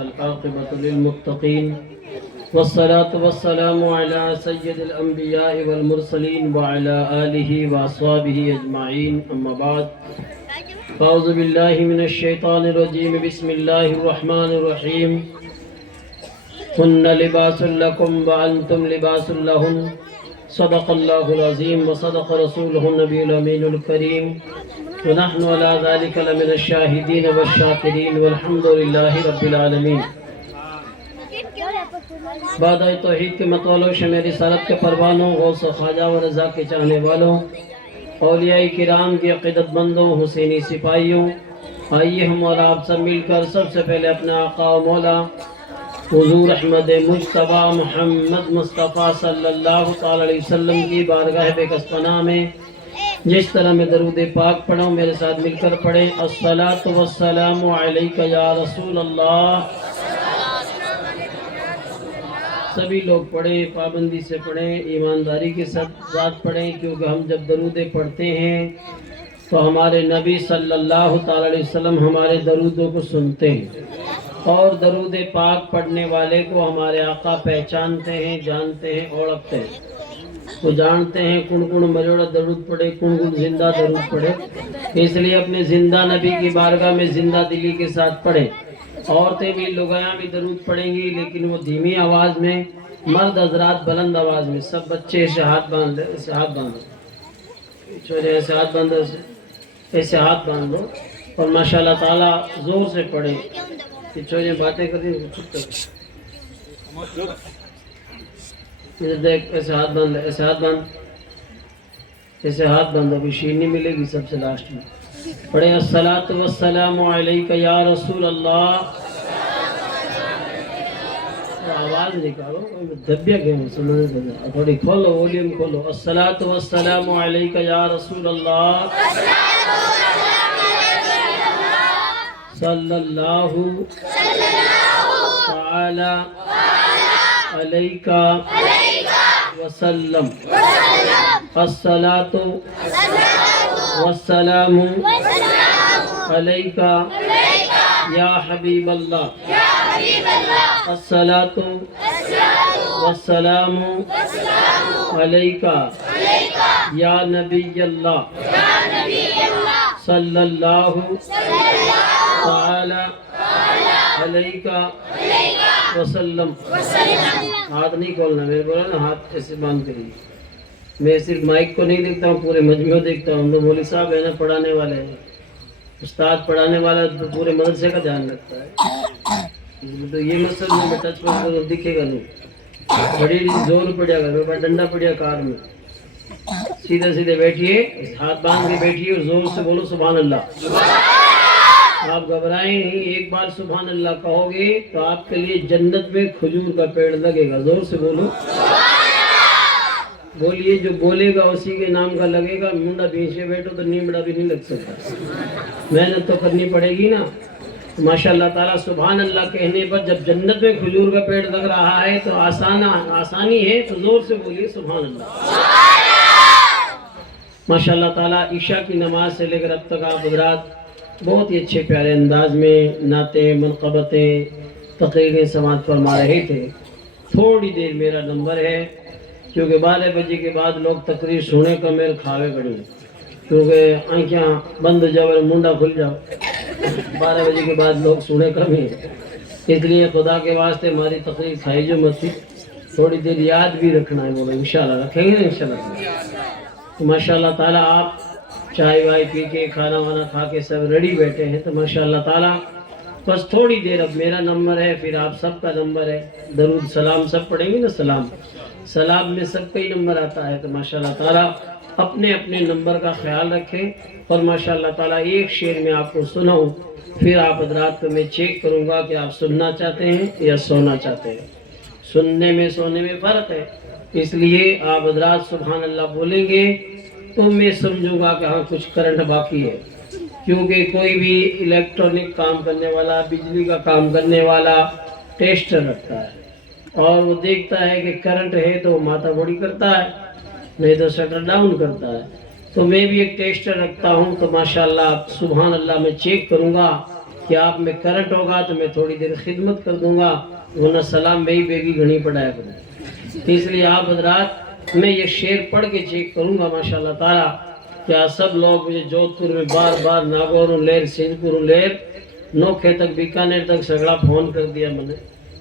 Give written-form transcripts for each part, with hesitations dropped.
والعاقبة للمتقين والصلاة والسلام على سيد الأنبياء والمرسلين وعلى آله وأصحابه أجمعين أما بعد أعوذ بالله من الشيطان الرجيم بسم الله الرحمن الرحيم هن لباس لكم وأنتم لباس لهن صدق الله العظيم وصدق رسوله النبي الأمين الكريم ونحن على ذلك لمن الشاهدين والشاكرين والحمد لله رب العالمين. بعد توحید کے متوالوں شمع رسالت کے پروانوں غوث و خواجہ و رضا کے چاہنے والوں اولیاء کرام کے عقیدت مندوں حسینی سپاہیوں آئیے ہم اور آپ سب مل کر سب سے پہلے اپنے آقا و مولا حضور احمد مجتبی محمد مصطفیٰ صلی اللہ علیہ وسلم کی بارگاہ بیکس پناہ میں جس طرح میں درود پاک پڑھوں میرے ساتھ مل کر پڑھیں الصلاۃ والسلام علیک یا رسول اللہ. سبھی لوگ پڑھیں، پابندی سے پڑھیں، ایمانداری کے ساتھ پڑھیں، کیونکہ ہم جب درود پڑھتے ہیں تو ہمارے نبی صلی اللہ تعالی علیہ وسلم ہمارے درودوں کو سنتے ہیں اور درود پاک پڑھنے والے کو ہمارے آقا پہچانتے ہیں، جانتے ہیں، اوڑکتے ہیں. وہ جانتے ہیں کن کن مجوڑا درود پڑھے، کن کن زندہ درود پڑھے، اس لیے اپنے زندہ نبی کی بارگاہ میں زندہ دلی کے ساتھ پڑھیں. عورتیں بھی لوگیاں بھی درود پڑھیں گی لیکن وہ دھیمی آواز میں، مرد حضرات بلند آواز میں. سب بچے ایسے ہاتھ باندھ، ایسے ہاتھ باندھو، چھوڑے ایسے ہاتھ باندھو، ایسے ہاتھ باندھو اور ماشاءاللہ تعالیٰ زور سے پڑھیں. چھوڑے باتیں کر دیں چپ کر دیکھ، ایسے ہاتھ باندھ، ایسے ہاتھ باندھ، ایسے ہاتھ باندھ. ابھی شیرنی ملے گی سب سے لاسٹ میں. پڑھیں الصلاۃ والسلام علیک یا رسول اللہ. آواز نکالو، دبیا گیا سمجھ تھوڑی کھولو، ولیوم کھولو. الصلاۃ والسلام علیک یا رسول اللہ صلی اللہ تعالی علیک وسلم. الصلاۃ والسلام علیک یا حبیب اللہ. الصلاۃ والسلام علیک یا نبی اللہ صلی اللہ تعالی علیک وسلم. ہاتھ نہیں کھولنا، میں بولا نا ہاتھ ایسے باندھ کریے. میں صرف مائک کو نہیں دیکھتا ہوں، پورے مجموعہ دیکھتا ہوں. تو مولوی صاحب ہے نا پڑھانے والے ہیں، استاد پڑھانے والا تو پورے مدرسے کا دھیان رکھتا ہے. تو یہ مسئلہ میں ٹچ پر دکھے گا نہیں. بڑی زور پڑیا گا، میرے پاس ڈنڈا پڑیا کار میں. سیدھے سیدھے بیٹھیے، ہاتھ باندھ کے بیٹھیے اور زور سے بولو سبحان اللہ. آپ گھبرائیں نہیں، ایک بار سبحان اللہ کہو گے تو آپ کے لیے جنت میں کھجور کا پیڑ لگے گا. زور سے بولو، بولیے. جو بولے گا اسی کے نام کا لگے گا. منڈا پیچھے بیٹھو تو نیمڑا بھی نہیں لگ سکتا. محنت تو کرنی پڑے گی نا. ماشاء اللہ تعالیٰ سبحان اللہ کہنے پر جب جنت میں کھجور کا پیڑ لگ رہا ہے تو آسانی ہے. تو زور سے بولیے سبحان اللہ. ماشاء اللہ تعالیٰ عشاء کی نماز سے لے کر اب تک آپ حضرات بہت ہی اچھے پیارے انداز میں نعتیں، منقبتیں، تقریریں سماعت فرما رہے تھے. تھوڑی دیر میرا نمبر ہے کیونکہ 12 بجے کے بعد لوگ تقریر سنے کا میرے کھاوے کھڑی ہیں، کیونکہ آنکھیں بند جاؤ اور منڈا کھل جاؤ. 12 بجے کے بعد لوگ سنے کم ہی. اس لیے خدا کے واسطے ہماری تقریر کھائی جو مت تھی. تھوڑی دیر یاد بھی رکھنا ہے. بولو انشاءاللہ رکھیں گے نا انشاءاللہ. تو ماشاءاللہ تعالیٰ آپ چائے وائے پی کے کھانا وانا کھا کے سب ریڈی بیٹھے ہیں. تو ماشاءاللہ تعالیٰ بس تھوڑی دیر، اب میرا نمبر ہے، پھر آپ سب کا نمبر ہے. درود سلام سب پڑھیں گے نا. سلام میں سب کا ہی نمبر آتا ہے. تو ماشاءاللہ تعالیٰ اپنے اپنے نمبر کا خیال رکھیں. اور ماشاءاللہ تعالیٰ ایک شعر میں آپ کو سناؤں، پھر آپ حضرات کو میں چیک کروں گا کہ آپ سننا چاہتے ہیں یا سونا چاہتے ہیں. سننے میں سونے میں فرق ہے. اس لیے آپ حضرات سبحان اللہ بولیں گے تو میں سمجھوں گا کہ ہاں کچھ کرنٹ باقی ہے. کیونکہ کوئی بھی الیکٹرانک کام کرنے والا، بجلی کا کام کرنے والا ٹیسٹر رکھتا ہے اور وہ دیکھتا ہے کہ کرنٹ ہے تو ماتھا بوڑی کرتا ہے، نہیں تو شٹر ڈاؤن کرتا ہے. تو میں بھی ایک ٹیسٹر رکھتا ہوں. تو ماشاءاللہ سبحان اللہ میں چیک کروں گا کہ آپ میں کرنٹ ہوگا تو میں تھوڑی دیر خدمت کر دوں گا، ورنہ سلام بھائی بیگی گھنی پڑھایا کروں. اس لیے آپ حضرات میں یہ شعر پڑھ کے چیک کروں گا ماشاءاللہ تعالی. کیا سب لوگ مجھے جودھ پور میں بار بار ناگور لیر سندھ پور لیر نوکھے تک بیکانیر تک سگڑا فون کر دیا میں نے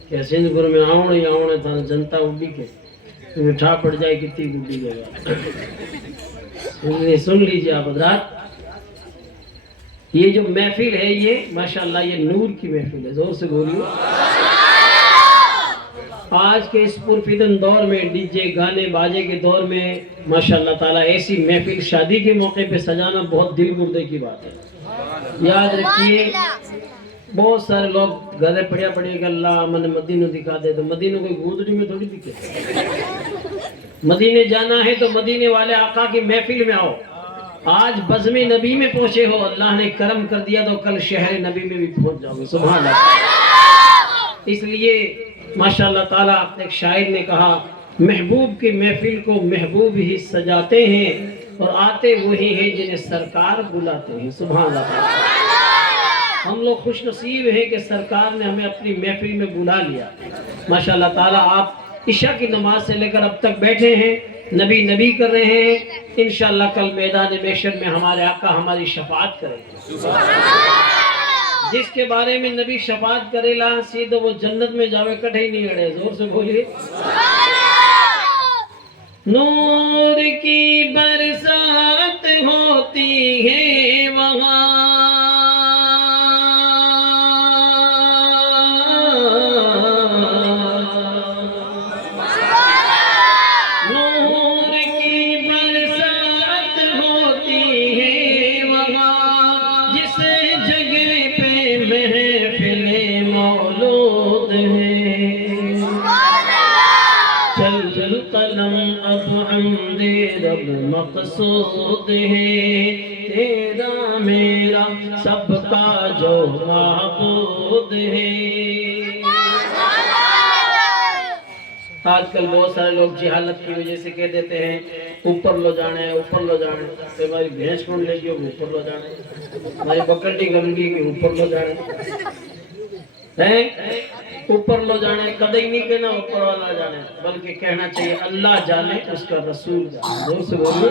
کہ سندھ پور میں آؤں تھا جنتا اڈی کے اٹھا پڑ جائے کتنی بڈی جگہ. سن لیجیے آپ حضرات، یہ جو محفل ہے یہ ماشاءاللہ یہ نور کی محفل ہے. زور سے بولیے. آج کے اس پرفتن دور میں ڈی جے گانے باجے کے دور میں ماشاءاللہ تعالیٰ ایسی محفل شادی کے موقع پہ سجانا بہت دل گردے کی بات ہے. یاد رکھیے بہت سارے لوگ گھرے پڑیا پڑیا کہ اللہ من مدینہ دکھا دے، تو مدینہ کوئی گودڑی میں تھوڑی دکھے. مدینے جانا ہے تو مدینے والے آقا کی محفل میں آؤ. آج بزم نبی میں پہنچے ہو، اللہ نے کرم کر دیا تو کل شہر نبی میں بھی پہنچ جاؤ گے. سبحان اللہ. اس لیے ماشاءاللہ تعالیٰ ایک شاعر نے کہا محبوب کی محفل کو محبوب ہی سجاتے ہیں اور آتے وہی ہیں جنہیں سرکار بلاتے ہیں. سبحان اللہ. ہم لوگ خوش نصیب ہیں کہ سرکار نے ہمیں اپنی محفل میں بلا لیا. ماشاءاللہ تعالیٰ آپ عشاء کی نماز سے لے کر اب تک بیٹھے ہیں، نبی نبی کر رہے ہیں. انشاءاللہ کل میدان محشر میں ہمارے آقا ہماری شفاعت کریں گے. جس کے بارے میں نبی شفاعت کرے لا سیدھا وہ جنت میں جاوے کٹھے ہی نہیں اڑے. زور سے بولیے. نور کی برسات ہوتی ہے وہاں، نور کی برسات ہوتی ہے وہاں، جس جگہ پہ محفل مولود ہے. چل قلم اب حمد رب مقصود ہے، تیرا میرا سب کا جو معبود ہے. آج کل بہت سارے لوگ جہالت کی وجہ سے کہہ دیتے ہیں اوپر لو جانے اوپر لو جانے. تو ہماری بھینس کون لے گی اوپر لو جانے، ہماری بکرٹی گنگی کہ اوپر لو جانے اوپر لو جانے. کدے نہیں کہنا اوپر والا جانے، بلکہ کہنا چاہیے اللہ جانے اس کا رسول جانے. زور سے بولیے.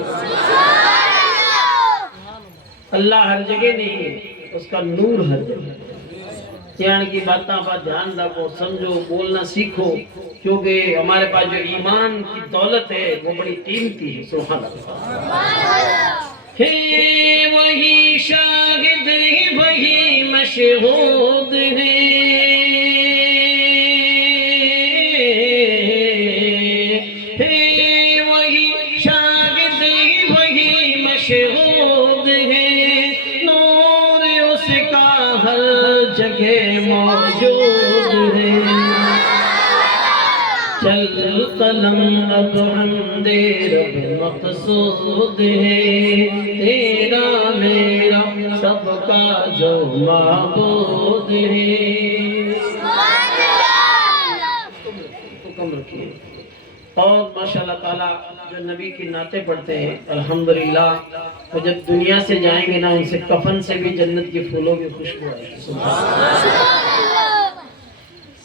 اللہ ہر جگہ نہیں ہے، اس کا نور ہر جگہ. یعنی کی باتاں پر دھیان رکھو، سمجھو، بولنا سیکھو، کیونکہ ہمارے پاس جو ایمان کی دولت ہے وہ بڑی قیمتی ہے. سبحان اللہ. ہے وہی شاہد وہی مشہود ہے، وہی شاہد وہی مشہود ہے، نور اس کا ہر جگہ موجود ہے. چل قلم اب حمد رب مقصود ہے، تیرا میرا سب کا جو معبود ہے. حکم رکھیے. اور ماشاءاللہ تعالیٰ جو نبی کی نعتیں پڑھتے ہیں الحمدللہ وہ جب دنیا سے جائیں گے نا ان سے کفن سے بھی جنت کی پھولوں کی خوشبو آئے گی.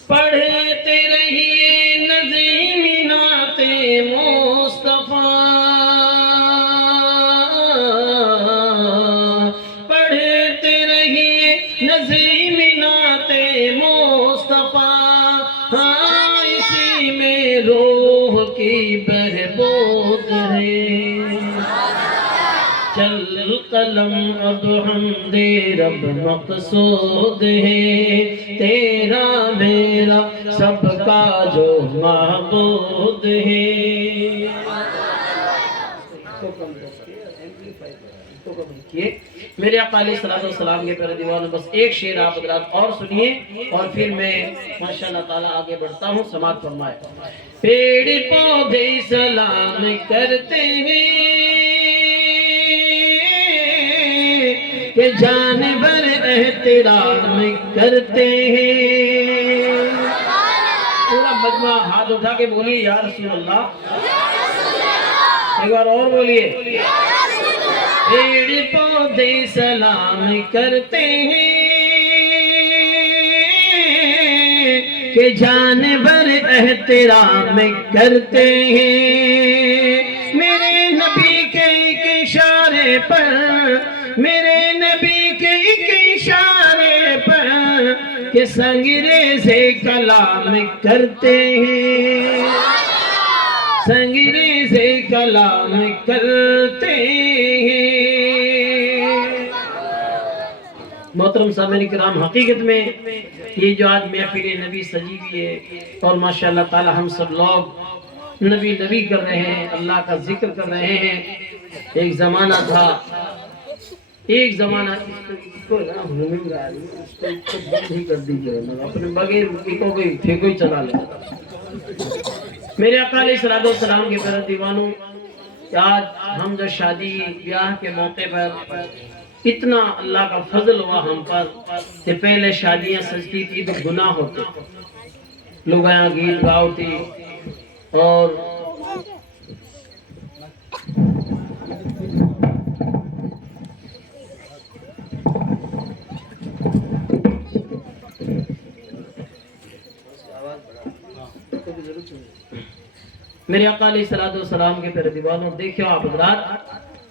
پڑھتے رہیے نظیم نعت مصطفیٰ، پڑھتے رہیے نظیم نعت مصطفیٰ، ہاں اسی میں روح کی بہبود ہے. چل قلم اب حمد رب مقصود ہے، تیرا میرا سب کا جو معبود ہے. میرے آقا علیہ السلام کے پیارے دیوانوں بس ایک شعر آپ حضرات اور سنیے اور پھر میں ماشاءاللہ تعالیٰ آگے بڑھتا ہوں. سماعت فرمائے. پیڑ پودے سلام کرتے ہیں کہ جانور احترام کرتے ہیں. پورا مجمع ہاتھ اٹھا کے بولیے یا رسول اللہ. ایک بار اور بولیے. پیڑ پودے سلام کرتے ہیں کہ جانور احترام کرتے ہیں میرے نبی کے ایک اشارے پر، میرے نبی کے ایک اشارے پر کہ سنگریزے کلام کرتے ہیں، سنگریزے کلام کرتے ہیں۔ محترم سامعین کرام، حقیقت میں یہ جو آج محفل نبی سجی ہوئی ہے اور ماشاءاللہ تعالی ہم سب لوگ نبی نبی کر رہے ہیں، اللہ کا ذکر کر رہے ہیں۔ ایک زمانہ تھا، ایک زمانہ اپنے بغیر کوئی چلا لے۔ میرے آقا علیہ السلام کے پیارے دیوانوں، آج ہم جو شادی بیاہ کے موقع پر اتنا اللہ کا فضل ہوا ہم پر کہ پہلے شادیاں سجتی تھی تو گناہ ہوتے، لوگ یہاں گیت گاؤ تھی اور میرے آقا علیہ السلام کے پیارے دیوانوں، دیکھو آپ حضرات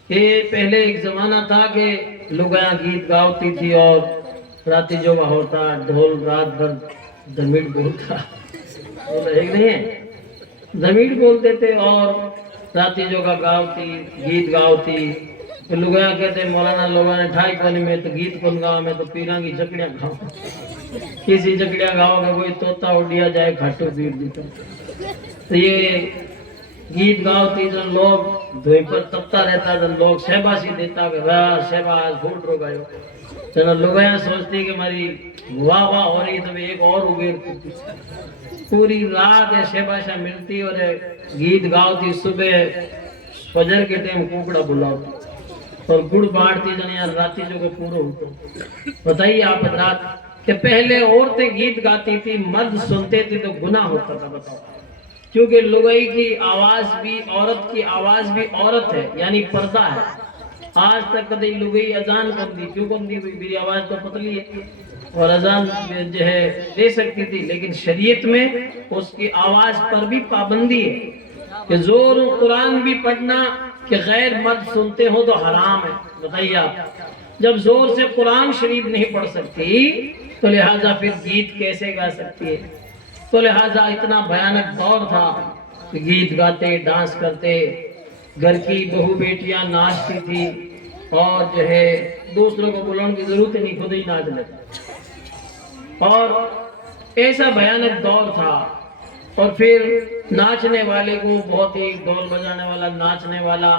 کہ پہلے ایک زمانہ تھا کہ لوگ یہاں گیت گاؤتی تھی اور راتی جو ہوتا ڈھول رات بھر دمیٹ بولتا، ایک نہیں ہے دمیٹ بولتے تھے اور راتی جو گاؤتی گیت گاؤتی، لوگ یہاں کہتے مولانا لوگوں نے ٹھائی کونی میں تو گیت کون گاؤں میں تو پیران کی جکڑیاں گاؤں، کسی جکڑیاں گاؤں میں کوئی توتا اڑیا جائے کھٹو پیر دیتا۔ تو یہ گیت گاؤتی جن لوگ دھوئی پر تپتا رہتا، جن لوگ شہباسی دیتا کہ شہباز پھوٹ رو گئے، جن لوگ یہاں سوچتے کہ ہماری واہ واہ ہو رہی تو ایک اور اگیر پوری رات شہباشا ملتی اور گیت گاؤتی، صبح فجر کے ٹائم کوکڑا بلاؤتی اور گڑ بانٹتی جن یہاں راتی جو کو پورو ہوتا۔ بتائیے آپ حضرات کہ پہلے عورتیں گیت گاتی تھی، مرد سنتے تھے تو گناہ ہوتا تھا، بتاؤ، کیونکہ لگائی کی آواز بھی عورت کی آواز بھی عورت ہے، یعنی پردہ ہے۔ آج تک کدی لگائی اذان کر دی، کیوں کر دی؟ میری آواز تو پتلی ہے اور اذان جو ہے دے سکتی تھی، لیکن شریعت میں اس کی آواز پر بھی پابندی ہے کہ زور قرآن بھی پڑھنا کہ غیر مرد سنتے ہو تو حرام ہے۔ بتائیے آپ، جب زور سے قرآن شریف نہیں پڑھ سکتی تو لہٰذا پھر گیت کیسے گا سکتی ہے؟ تو لہٰذا اتنا بھیانک دور تھا کہ گیت گاتے ڈانس کرتے، گھر کی بہو بیٹیاں ناچتی تھی اور جو ہے دوسروں کو بلانے کی ضرورت نہیں، خود ہی ناچ لیتے، اور ایسا بھیانک دور تھا۔ اور پھر ناچنے والے کو بہت ہی ڈھول بجانے والا ناچنے والا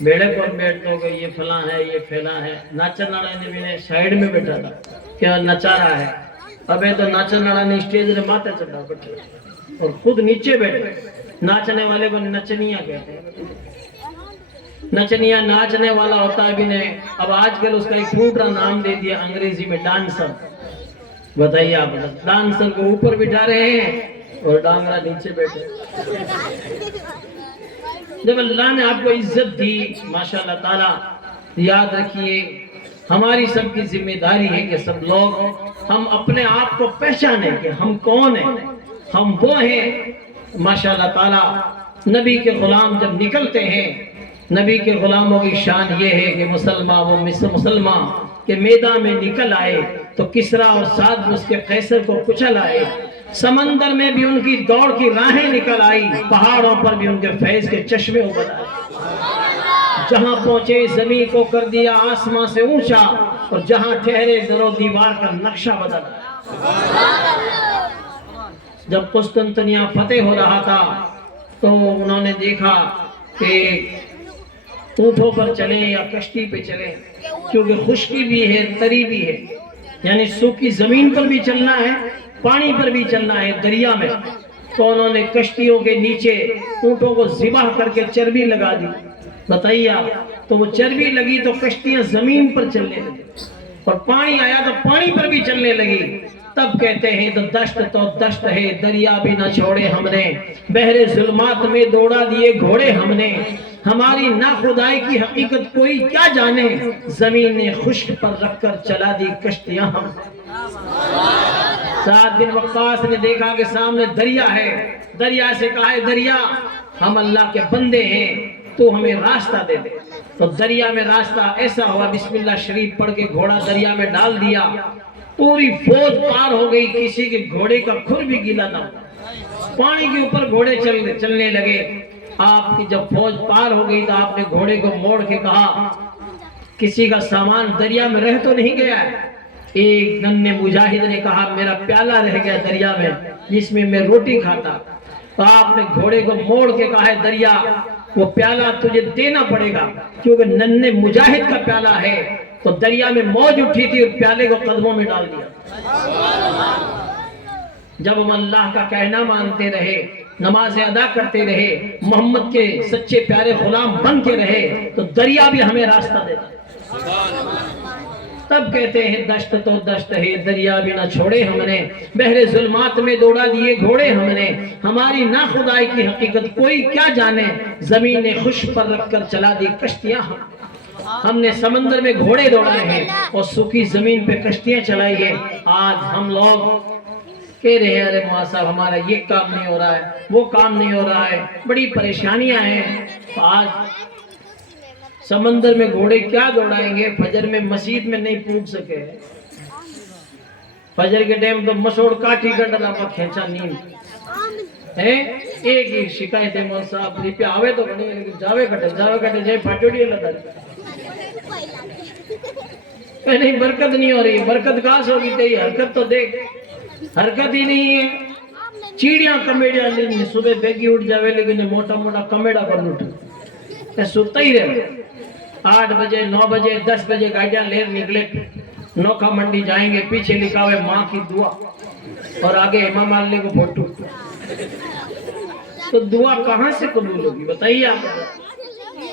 بیڑے پر بیٹھتا ہو کہ یہ فلاں ہے یہ فلاں ہے، ناچن والا نے بھی سائیڈ میں بیٹھا تھا کیا نچا رہا ہے، ابے تو ناچن والا نے اسٹیج نے ماتھے چڑھا بیٹھے اور خود نیچے بیٹھے، ناچنے والے کو نچنیا کہتے ہیں، نچنیا ناچنے والا ہوتا ہے بھی نہیں، اب آج کل اس کا ایک پھوٹا نام دے دیا انگریزی میں ڈانسر۔ بتائیے آپ ڈانسر کو اوپر بٹھا رہے ہیں اور ڈانگرا نیچے بیٹھے۔ جب اللہ نے آپ کو عزت دی ماشاءاللہ تعالی، یاد رکھیے ہماری سب کی ذمہ داری ہے کہ سب لوگ ہم اپنے آپ کو پہچانے کہ ہم کون ہیں، ہم وہ ہیں ماشاءاللہ تعالی۔ نبی کے غلام جب نکلتے ہیں، نبی کے غلاموں کی شان یہ ہے کہ مسلمان کے میدان میں نکل آئے تو کسرا اور سعد اس کے قیصر کو کچل آئے، سمندر میں بھی ان کی دوڑ کی راہیں نکل آئی، پہاڑوں پر بھی ان کے فیض کے چشمے ابھر آئے، جہاں پہنچے زمین کو کر دیا آسمان سے اونچا اور جہاں ٹھہرے در و دیوار کا نقشہ بدلا۔ جب قسطنطنیہ فتح ہو رہا تھا تو انہوں نے دیکھا کہ اونٹوں پر چلیں یا کشتی پہ چلیں، کیونکہ خشکی بھی ہے تری بھی ہے، یعنی سوکھی زمین پر بھی چلنا ہے پانی پر بھی چلنا ہے دریا میں۔ تو انہوں نے کشتیوں کے نیچے اونٹوں کو ذبح کر کے چربی لگا دی۔ بتائیے آپ، تو وہ چربی لگی تو کشتیاں زمین پر چلنے لگی اور پانی آیا تو پانی پر بھی چلنے لگی۔ تب کہتے ہیں تو دشت ہے دریا بھی نہ چھوڑے ہم نے، بحر ظلمات میں دوڑا دیے گھوڑے ہم نے، ہماری ناخدائی کی حقیقت کوئی کیا جانے، زمین نے خشک پر رکھ کر چلا دی کشتیاں ہم۔ سعد بن وقاص نے دیکھا کہ سامنے دریا ہے، دریا سے کہا ہے دریا ہم اللہ کے بندے ہیں تو ہمیں راستہ دے دے۔ تو دریا میں راستہ ایسا ہوا، بسم اللہ شریف پڑھ کے گھوڑا دریا میں ڈال دیا، پوری فوج پار ہو گئی، کسی کے گھوڑے کا کھر بھی گیلا نہ ہوا، پانی کے اوپر گھوڑے چلنے لگے۔ آپ کی جب فوج پار ہو گئی تو آپ نے گھوڑے کو موڑ کے کہا کسی کا سامان دریا میں رہ تو نہیں گیا ہے؟ ایک ننھے مجاہد نے کہا میرا پیالہ رہ گیا دریا میں جس میں میں روٹی کھاتا۔ تو آپ نے گھوڑے کو موڑ کے کہا ہے دریا وہ پیالہ تجھے دینا پڑے گا، کیونکہ ننھے مجاہد کا پیالہ ہے۔ تو دریا میں موج اٹھی تھی اور پیالے کو قدموں میں ڈال دیا۔ جب ہم اللہ کا کہنا مانتے رہے، نمازیں ادا کرتے رہے، محمد کے سچے پیارے غلام بن کے رہے، تو دریا بھی ہمیں راستہ دیتا۔ تب کہتے ہیں دشت تو دشت ہے، دریا بھی نہ چھوڑے ہم نے، بحر ظلمات میں دوڑا دیے گھوڑے ہم نے، ہماری نا خدائی کی حقیقت کوئی کیا جانے، زمین خوش پر رکھ کر چلا دی کشتیاں ہم نے سمندر میں گھوڑے دوڑائے ہیں اور سوکھی زمین پہ کشتیاں چلائی ہیں۔ آج ہم لوگ کہہ رہے ہیں ارے مولانا صاحب ہمارا یہ کام نہیں ہو رہا ہے، وہ کام نہیں ہو رہا ہے، بڑی پریشانیاں ہیں۔ تو آج سمندر میں گھوڑے کیا دوڑائیں گے، فجر میں مسجد میں نہیں پہنچ سکے، فجر کے ٹائم تو مسوڑ کاٹی گنڈلا پر کھینچا نیند ہے۔ ایک ہی شکایت ہے مولانا صاحب روپیہ آوے تو نہیں، لیکن جاوے کٹے جائے پھاٹوڑی لگا کہ نہیں برکت نہیں ہو رہی ہے، برکت کہاں سے ہوگی تیری حرکت تو دیکھ، حرکت ہی نہیں ہے۔ چیڑیاں کمیڑیاں صبح بیگی اٹھ جاوے لیکن موٹا موٹا کمیڑا پر اٹھ سوتا ہی رہے۔ 8 بجے 9 بجے 10 بجے گاڑیاں لے نکلے، نوکھا منڈی جائیں گے، پیچھے لکھا ہوئے ماں کی دعا اور آگے امام علی کو فوٹو۔ تو دعا کہاں سے قبول ہوگی بتائیے آپ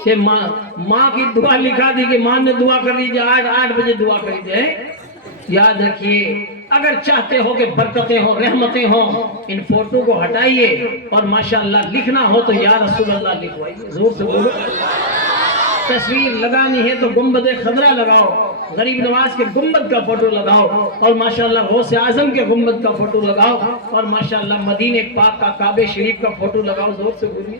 کہ ماں کی دعا لکھا دی کہ ماں نے دعا کر لیجیے 8 بجے دعا کر دیجیے۔ یاد رکھیے اگر چاہتے ہو کہ برکتیں ہوں رحمتیں ہوں، ان فوٹو کو ہٹائیے اور ماشاءاللہ لکھنا ہو تو یا رسول اللہ لکھوائیے، زور سے بولو۔ تصویر لگانی ہے تو گنبد خضرا لگاؤ، غریب نواز کے گنبد کا فوٹو لگاؤ، اور ماشاءاللہ غوث اعظم کے گنبد کا فوٹو لگاؤ، اور ماشاءاللہ مدینہ پاک کا کعبہ شریف کا فوٹو لگاؤ، زور سے بولیے۔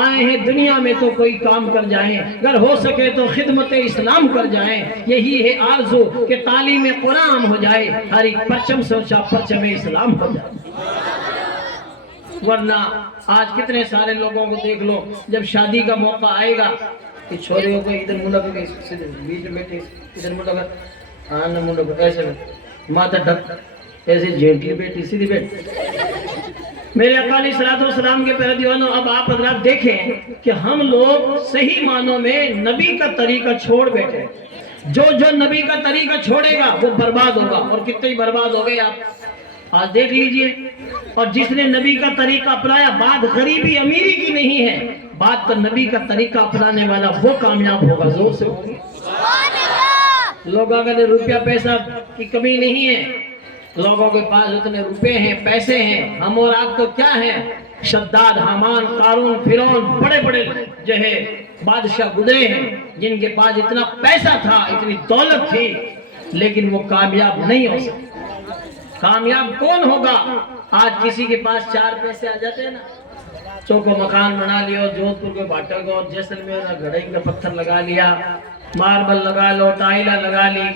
آئے ہیں دنیا میں تو کوئی کام کر جائیں، اگر ہو سکے تو خدمت اسلام کر جائیں، یہی ہے آرزو کہ تعلیم قرآن ہو جائے، ہر ایک پرچم سوچا پرچم اسلام ہو جائے۔ ورنہ آج کتنے سارے لوگوں کو دیکھ لو، جب شادی کا موقع آئے گا کہ چھوڑیوں کو ادھر منڈا کو بیچ میں بیٹھے، ادھر منڈا کو آنا منڈا کو ایسے میں ماتھا ڈھک ایسے جینٹلی بیٹھی سیدھی بیٹھ۔ میرے آقا علیہ الصلوۃ والسلام کے پیارے دیوانوں، اب آپ حضرات دیکھیں کہ ہم لوگ صحیح معنوں میں نبی کا طریقہ چھوڑ بیٹھے۔ جو نبی کا طریقہ چھوڑے گا وہ برباد ہوگا، اور کتنے برباد ہو گئے آپ آج دیکھ لیجئے۔ اور جس نے نبی کا طریقہ اپنایا، بات غریبی امیری کی نہیں ہے، بات تو نبی کا طریقہ اپنانے والا وہ کامیاب ہوگا، زور سے ہوگی۔ لوگوں کے روپیہ پیسہ کی کمی نہیں ہے، لوگوں کے پاس اتنے روپے ہیں پیسے ہیں، ہم اور آپ تو کیا ہیں، شداد حامان قارون فرعون بڑے بڑے جو ہے بادشاہ گزرے ہیں جن کے پاس اتنا پیسہ تھا اتنی دولت تھی لیکن وہ کامیاب نہیں ہو سکے۔ کامیاب کون ہوگا؟ آج کسی کے پاس 4 پیسے آ جاتے ہیں نا، چوکو مکان بنا لیا، جودھ پور کے باٹل کو جیسلمیر گھڑئی کا پتھر لگا لیا، ماربل لگا لو، ٹائلہ لگا لی،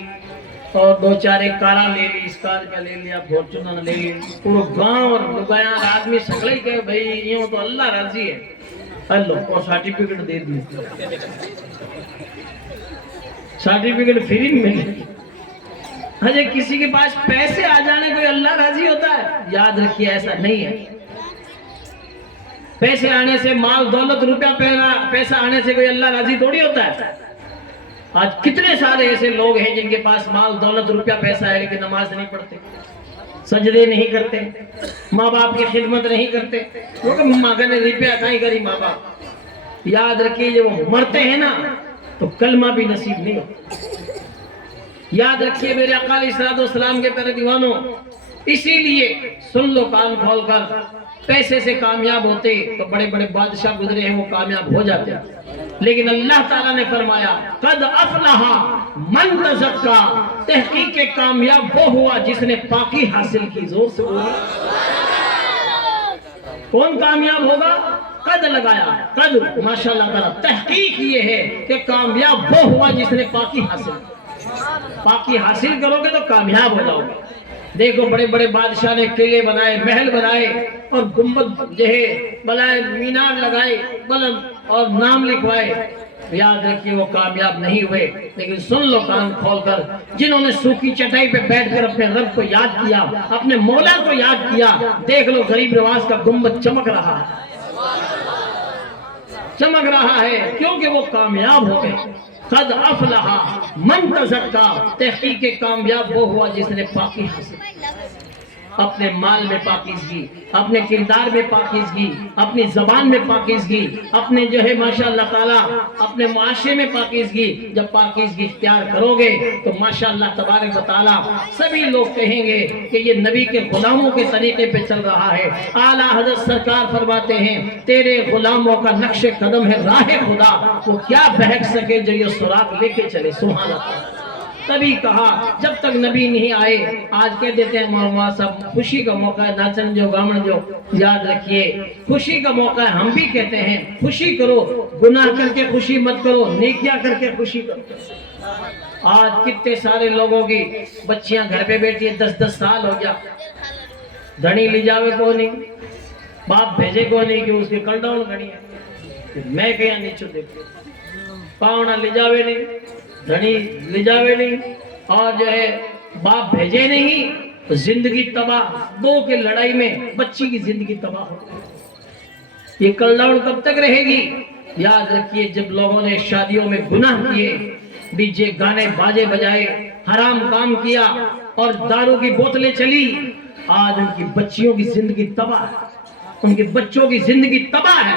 اور 2-4 ایک کارا لے لی، اسکارپیو لے لیا، فورچونر لے لی، پورا گاؤں اور لگایا آدمی سکڑی کہ بھئی یوں تو اللہ راضی ہے، اللہ اور سرٹیفکیٹ دے دی، سرٹیفکیٹ فری میں ملے۔ ہجے کسی کے پاس پیسے آ جانے کوئی اللہ راضی ہوتا ہے؟ یاد رکھیے ایسا نہیں ہے۔ پیسے آنے سے، مال دولت روپیہ پیسہ آنے سے کوئی اللہ راضی تھوڑی ہوتا ہے۔ آج کتنے سارے ایسے لوگ ہیں جن کے پاس مال دولت روپیہ پیسہ ہے لیکن نماز نہیں پڑھتے، سجدے نہیں کرتے، ماں باپ کی خدمت نہیں کرتے، وہ کہ ماں نے روپیہ کہیں کری ماں باپ۔ یاد رکھیے جب وہ مرتے ہیں نا تو کلمہ بھی نصیب نہیں ہوتا۔ یاد رکھیے میرے آقا علیہ الصلوۃ والسلام کے پیارے دیوانوں، اسی لیے سن لو کان کھول کر، پیسے سے کامیاب ہوتے تو بڑے بڑے بادشاہ گزرے ہیں وہ کامیاب ہو جاتے ہیں، لیکن اللہ تعالیٰ نے فرمایا قد افلح من تزکا، تحقیق کامیاب وہ ہوا جس نے پاکی حاصل کی. زور سے بولو. کون کامیاب ہوگا؟ قد لگایا, قد. ماشاءاللہ تعالیٰ تحقیق یہ ہے کہ کامیاب وہ ہوا جس نے پاکی حاصل کی. پاکی حاصل کرو گے تو کامیاب ہو جاؤ گے. دیکھو بڑے بڑے بادشاہ نے قلعے بنائے, محل بنائے اور گنبد جو ہے بنائے, مینار لگائے بلند اور نام لکھوائے. یاد رکھیے وہ کامیاب نہیں ہوئے. لیکن سن لو کان کھول کر, جنہوں نے سوکھی چٹائی پہ بیٹھ کر اپنے رب کو یاد کیا, اپنے مولا کو یاد کیا, دیکھ لو غریب نواز کا گنبد چمک رہا ہے, چمک رہا ہے, کیونکہ وہ کامیاب ہو گئے. قد افلح من تزکا, تحقیق کامیاب وہ ہوا جس نے پاکی حاصل کی. اپنے مال میں پاکیزگی, اپنے کردار میں پاکیزگی, اپنی زبان میں پاکیزگی, اپنے جو ہے ماشاءاللہ تعالیٰ اپنے معاشرے میں پاکیزگی. جب پاکیزگی اختیار کرو گے تو ماشاءاللہ تبارک و تعالیٰ سبھی لوگ کہیں گے کہ یہ نبی کے غلاموں کے طریقے پہ چل رہا ہے. اعلیٰ حضرت سرکار فرماتے ہیں تیرے غلاموں کا نقش قدم ہے راہ خدا, وہ کیا بہک سکے جو یہ سراغ لے کے چلے. سبحان اللہ. تبھی کہا جب تک نبی نہیں آئے. آج کہہ دیتے ہیں مولانا صاحب خوشی کا موقع ہے, ناچن جو گامن جو. یاد رکھیے خوشی کا موقع ہے. ہم بھی کہتے ہیں خوشی کرو, گناہ کر کے خوشی مت کرو, نیکیاں کر کے خوشی کرو. آج کتنے سارے لوگوں کی بچیاں گھر پہ بیٹھی ہیں, 10-10 سال ہو گیا, دھڑی لی جاوے کو نہیں, باپ بھیجے کو نہیں کہ اس کے کل ڈاؤن گھڑی ہے. میں کہیں نیچو دیکھو پاؤنا لی جاوے نہیں, دھڑی لے جاوے نہیں, اور جو ہے باپ بھیجے نہیں, زندگی تباہ. دو کے لڑائی میں بچی کی زندگی تباہ ہو گئی. یہ کلڈاؤن کب تک رہے گی؟ یاد رکھیے جب لوگوں نے شادیوں میں گناہ کیے, ڈی جے گانے باجے بجائے, حرام کام کیا اور دارو کی بوتلیں چلی, آج ان کی بچیوں کی زندگی تباہ ہے, ان کے بچوں کی زندگی تباہ ہے.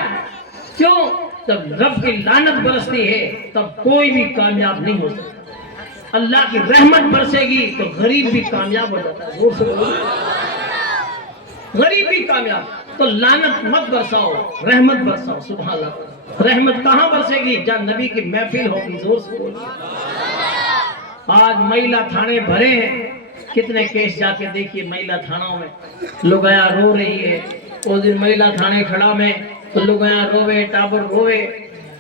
کیوں؟ جب رب کی لعنت برستی ہے تب کوئی بھی کامیاب نہیں ہو سکتا. اللہ کی رحمت برسے گی تو غریب بھی کامیاب ہو جاتا ہے. زور سے بولو, غریب بھی کامیاب. تو لعنت مت برساؤ, رحمت برساؤ. سبحان اللہ. رحمت کہاں برسے گی؟ جہاں نبی کی محفل ہوگی. زور سے بولو. آج مہیلا تھانے بھرے ہیں, کتنے کیس جا کے دیکھیے مہیلا تھانوں میں. لوگایا رو رہی ہے. اس دن مہیلا تھانے کھڑا میں تو لوگایا روے, ٹابر روے.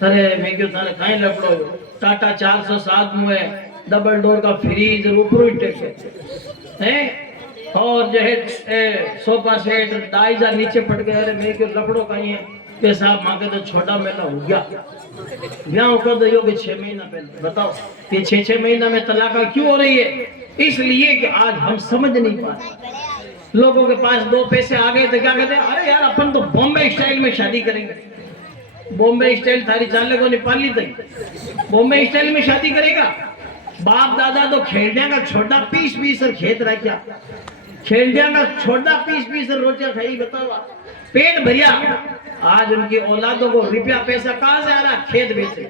ارے میں کیوں تھانے کھائیں لپڑو, ٹاٹا 407 میں ڈبل ڈور کا فریج اوپر ہی ٹیک ہے, اور جو ہے سوفا سیٹ 2,500 نیچے پڑ گئے. ارے میں کیوں لپڑو کہیں ہے کہ صاحب ماں کے تو چھوٹا میلا ہو گیا. بیاہ کر دو کہ 6 مہینہ پہلے. بتاؤ یہ 6 مہینہ میں طلاق کیوں ہو رہی ہے؟ اس لیے کہ آج ہم سمجھ نہیں پاتے. لوگوں کے پاس 2 پیسے آ گئے تو کیا کہتے ہیں, ارے یار اپن تو بامبے اسٹائل میں شادی کریں گے. بامبے اسٹائل تھاری چالے کو نیپالی تھی, بامبے اسٹائل میں شادی کرے گا. باپ دادا تو کھیلنے کا چھوٹا پیس اور کھیت رہ کیا, کھیلنے کا چھوٹا پیس اور روٹیاں کھائی. بتاؤ پیٹ بھریا. آج ان کی اولادوں کو روپیہ پیسہ کہاں سے آ رہا؟ کھیت بیچ رہے,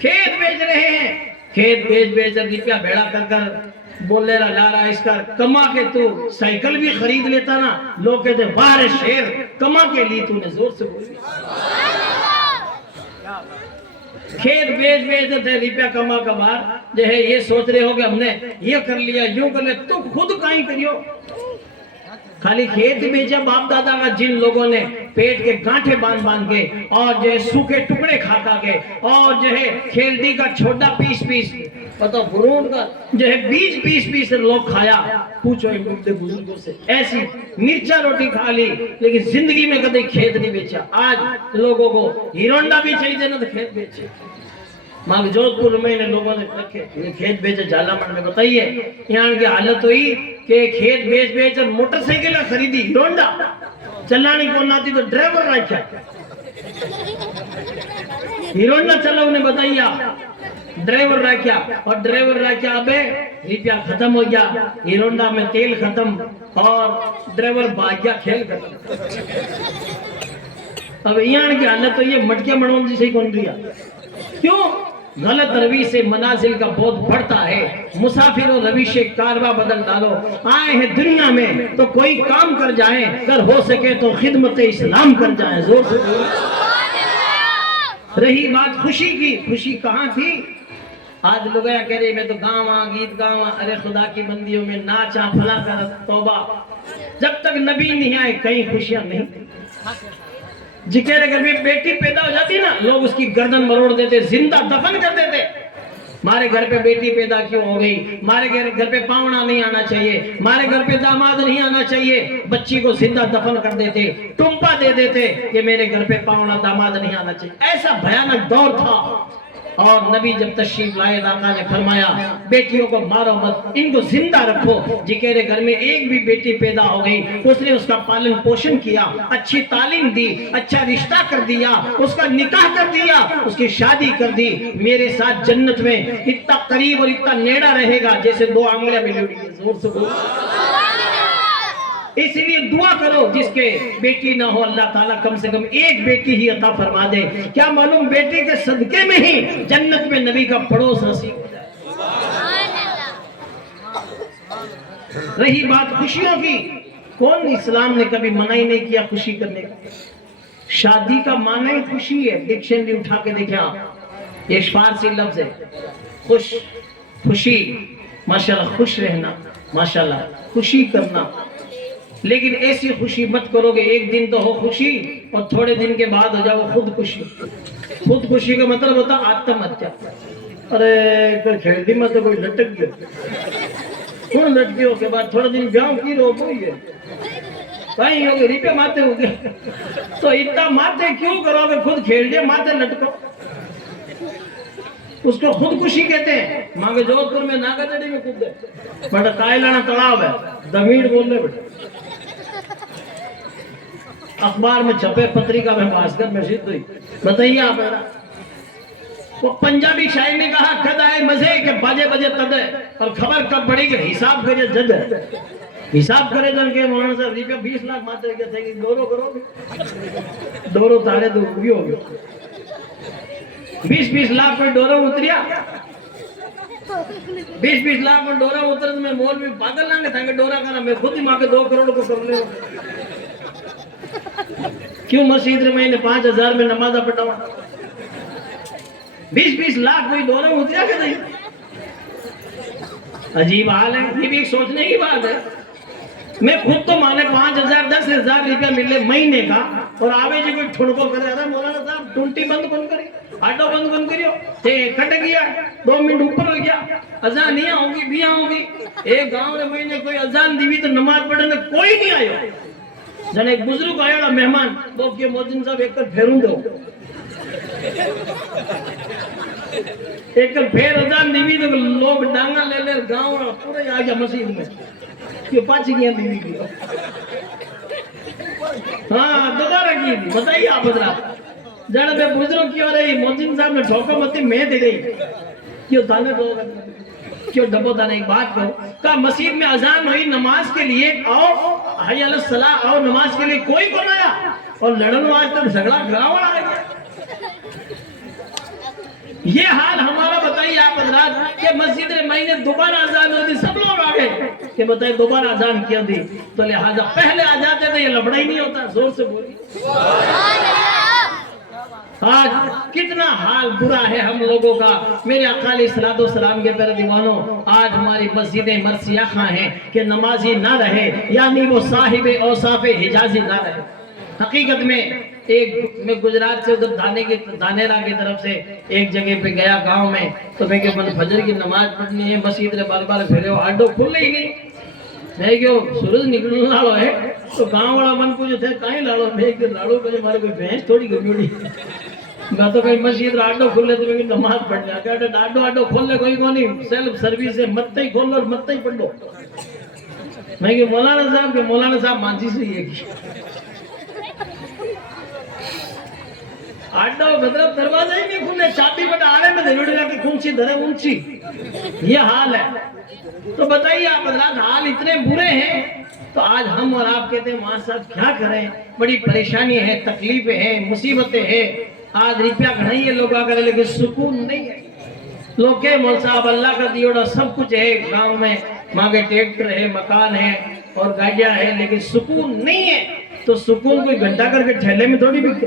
کھیت بیچ رہے ہیں. کھیت بیچ روپیہ بھیڑا کر بولے رہا لا رہا. اس کا کما کے تو سائیکل بھی خرید لیتا نا, لوگ کہتے باہر شیر کما کے لی تو نے. زور سے بولی. کھیت بیچ تھے روپیہ کما جو ہے یہ سوچ رہے ہو کہ ہم نے یہ کر لیا یوں کر لیا. تو خود کہیں کریو, خالی کھیت بیچا باپ دادا کا. جن لوگوں نے پیٹ کے گانٹھے باندھ کے اور جو ہے سوکھے ٹکڑے کھا کے اور جو ہے کھیلتی کا چھوٹا پیس پتہ برون کا جو ہے 20 پیس لوگ کھایا. پوچھو ایک بزرگوں سے, ایسی مرچا روٹی کھا لی لیکن زندگی میں کبھی کھیت نہیں بیچا. آج لوگوں کو ہیرونڈا بھی چاہیے نا تو کھیت بیچے. ماں جودھ پور میں لوگوں نے رکھے کھیت بیچے. جھالاواڑ میں بتائیے یہاں کی حالت ہوئی کہ کھیت بیچ اور موٹر سائیکل خریدی, ہیرونڈا چلانی کو نہ تھی تو ڈرائیور رکھا. ہیرونڈا چلا انہیں بتائیے ڈرائیور رکھا, اور ڈرائیور رکھا ابے روپیہ ختم ہو گیا, ہیرونڈا میں تیل ختم اور ڈرائیور بھاگ گیا, کھیل ختم. اب یہاں کی حالت تو یہ مٹکے مڑون جی سے کون رہا. کیوں؟ غلط روی سے منازل کا بہت بڑھتا ہے. مسافروں روش کارواں بدل ڈالو. آئے ہیں دنیا میں تو کوئی کام کر جائیں, اگر ہو سکے تو خدمت اسلام کر جائیں. زور سے رہی بات خوشی کی, خوشی کہاں تھی؟ آج لوگ کہہ رہے میں تو گاواں گیت گاواں، ارے خدا کی بندیوں میں ناچا پھلا کر توبہ، جب تک نبی نہیں آئے کہیں خوشیاں نہیں۔ جکیرے گھر میں بیٹی پیدا ہو جاتی نا، لوگ اس کی گردن مروڑ دیتے، زندہ دفن کر دیتے۔ ہمارے گھر پہ بیٹی پیدا کیوں ہو گئی؟ ہمارے گھر پہ پاونا نہیں آنا چاہیے، ہمارے گھر پہ داماد نہیں آنا چاہیے، بچی کو زندہ دفن کر دیتے، ٹمپا دے دیتے کہ میرے گھر پہ پاونا داماد نہیں آنا چاہیے۔ ایسا بھیانک دور تھا۔ اور نبی جب تشریف لائے، آقا نے فرمایا بیٹیوں کو مارو مت، ان کو زندہ رکھو۔ جکیرے گھر میں ایک بھی بیٹی پیدا ہو گئی، اس نے اس کا پالن پوشن کیا، اچھی تعلیم دی، اچھا رشتہ کر دیا، اس کا نکاح کر دیا، اس کی شادی کر دی، میرے ساتھ جنت میں اتنا قریب اور اتنا نیڑا رہے گا جیسے دو آنگلیاں ملی ہوئی ہیں۔ زور سے بولو۔ اس لیے دعا کرو جس کے بیٹی نہ ہو، اللہ تعالیٰ کم سے کم ایک بیٹی ہی عطا فرما دے۔ کیا معلوم بیٹی کے صدقے میں ہی جنت میں نبی کا پڑوس نصیب ہو جائے۔ رہی بات خوشیوں کی، کون اسلام نے کبھی منع ہی نہیں کیا خوشی کرنے کا؟ شادی کا معنی ہی خوشی ہے۔ ڈکشنری اٹھا کے دیکھیں آپ، یہ فارسی لفظ ہے، خوش، خوشی، ماشاءاللہ خوش رہنا، ماشاءاللہ خوشی کرنا۔ لیکن ایسی خوشی مت کرو کہ ایک دن تو ہو خوشی اور تھوڑے دن کے بعد ہو جاؤ خود خوشی۔ خود خوشی کا مطلب ہوتا آتم ہتیا۔ ارے کوئی کھیل دی مت کوئی لٹک گیا، کون لٹکیوں کے بعد تھوڑے دن بیاں کی رو کوئی ہے کہیں ہو گئے ریپے ماتے ہو گئے، تو اتنا ماتے کیوں کرو کہ خود کھیل دے ماتے لٹکو؟ اس کو خودکشی کہتے ہیں۔ مانگے جوت پور میں ناگا میں کود گئے، بڑا تائلانا تڑاو ہے، دمیڑ بولنے بیٹے، اخبار میں چھپے، پتریکہ میں بھاسکر میں شد ہوئی۔ بتائیے آپ وہ پنجابی شاعر نے کہا کد آئے مزے کہ باجے بجے تد ہے، اور خبر کب پڑی کہ حساب کرے جد ہے۔ حساب کرے جن کے مولانا صاحب روپیہ 20 لاکھ ماتے کیا تھے کہ دورو کرو گے، دورو تارے تو بھی ہو گئے، 20 لاکھ میں ڈورا اتریا، 20 لاکھ میں ڈورا اتر میں مول میں پاگل لانگے تھا کہ ڈورا کرنا میں خود ہی ماں کے 2 کروڑ کو کر لے ہوں۔ کیوں مسجد میں نے 5000 میں نمازہ پڑھا؟ 20 لاکھ کوئی ڈورا اتریا کہ نہیں؟ عجیب حال ہے، یہ بھی ایک سوچنے کی بات ہے۔ میں خود تو مانے 5000 10,000 روپیہ ملے مہینے کا، اور آوے جی کوئی ٹھنکو کرے، ارے مولانا صاحب ٹونٹی بند کون کری، آٹو بند کریو، تے کٹ گیا 2 منٹ اوپر ہو گیا، اذان نہیں ہوگی بھی ہوگی۔ ایک گاؤں میں مہینے کوئی اذان دیوی تو نماز پڑھنے کوئی نہیں آیا۔ جن ایک بزرگ آیا مہمان، وہ کہ مؤذن صاحب ایک کر پھیروں دو، ایک کر پھیر اذان دیوی تو لوگ ڈانگا لے لے گاؤں پورے آ گیا مسجد میں، یہ پاچ گیا دیوی کی۔ ہاں دوبارہ کی تھی، بتائیے آپ حضرات جانا بے بزرگ کیوں رہی، مؤذن صاحب نے ٹھوکا متی میں دے گئی، کیوں دانے دو گا، کیوں ڈبو دانے؟ ایک بات کرو، کہا مسجد میں اذان ہوئی نماز کے لیے آؤ، حی علی الصلاۃ آؤ نماز کے لیے، کوئی کون آیا؟ اور لڑن آج تک جھگڑا گراوڑ آ گیا۔ یہ حال ہمارا بتائیے آپ حضرات کہ مسجد میں نے دوبارہ اذان ہوتی سب لوگ آ گئے کہ بتائیے دوبارہ اذان کیا دی، تو لہذا پہلے آ جاتے تھے یہ لبڑا ہی نہیں ہوتا۔ زور سے بولی۔ آج کتنا حال برا ہے ہم لوگوں کا۔ میرے آقا علیہ السلام کے پیارے دیوانوں، آج ہماری مسجدیں مرثیہ خاں ہیں کہ نمازی نہ رہے، یعنی وہ صاحب اوصاف حجازی نہ رہے۔ حقیقت میں میں گجرات سے ادھر دھانیرا کی طرف سے ایک جگہ پہ گیا گاؤں میں، تو میں کہ فجر کی نماز پڑھنی ہے، مسجد نے بار بار پھیرے ہو، آڈو کھل ہی نہیں، میں کہ سورج نکلنے لالو ہے، تو گاؤں والا من کو جو تھے کہیں لالو، میں کہ لالو کہ ہمارے کوئی بھینس تھوڑی گھوڑی، میں تو کہیں مسجد آڈو کھل لے تو میں کہ نماز پڑھ لیا، کہ آڈو کھل لے کوئی کو نہیں، سیلف سروس ہے، مت ہی کھول لو اور مت ہی پڑھ لو۔ میں کہ مولانا صاحب مانچی سے یہ کی آڈو مطلب دروازہ ہی نہیں کھلنے، چابی بٹا آنے میں دھیڑ گا کہ کونچی دھرے اونچی، یہ حال ہے۔ تو بتائیے آپ حضرات حال اتنے برے ہیں، تو آج ہم اور آپ کہتے ہیں ماں صاحب کیا کریں، بڑی پریشانی ہے، تکلیفیں ہیں، مصیبتیں ہیں، آج روپیہ گھڑائی ہے لوگ آکر، لیکن سکون نہیں ہے۔ لوگ کہ مول صاحب اللہ کا دیوڑا سب کچھ ہے گاؤں میں، مانگے ٹریکٹر ہے، مکان ہے اور گاڑیاں ہے، لیکن سکون نہیں ہے۔ تو سکون کوئی گھنٹہ کر کے ٹھیلے میں تھوڑی بکتے،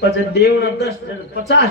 પછી દેવનો 10-50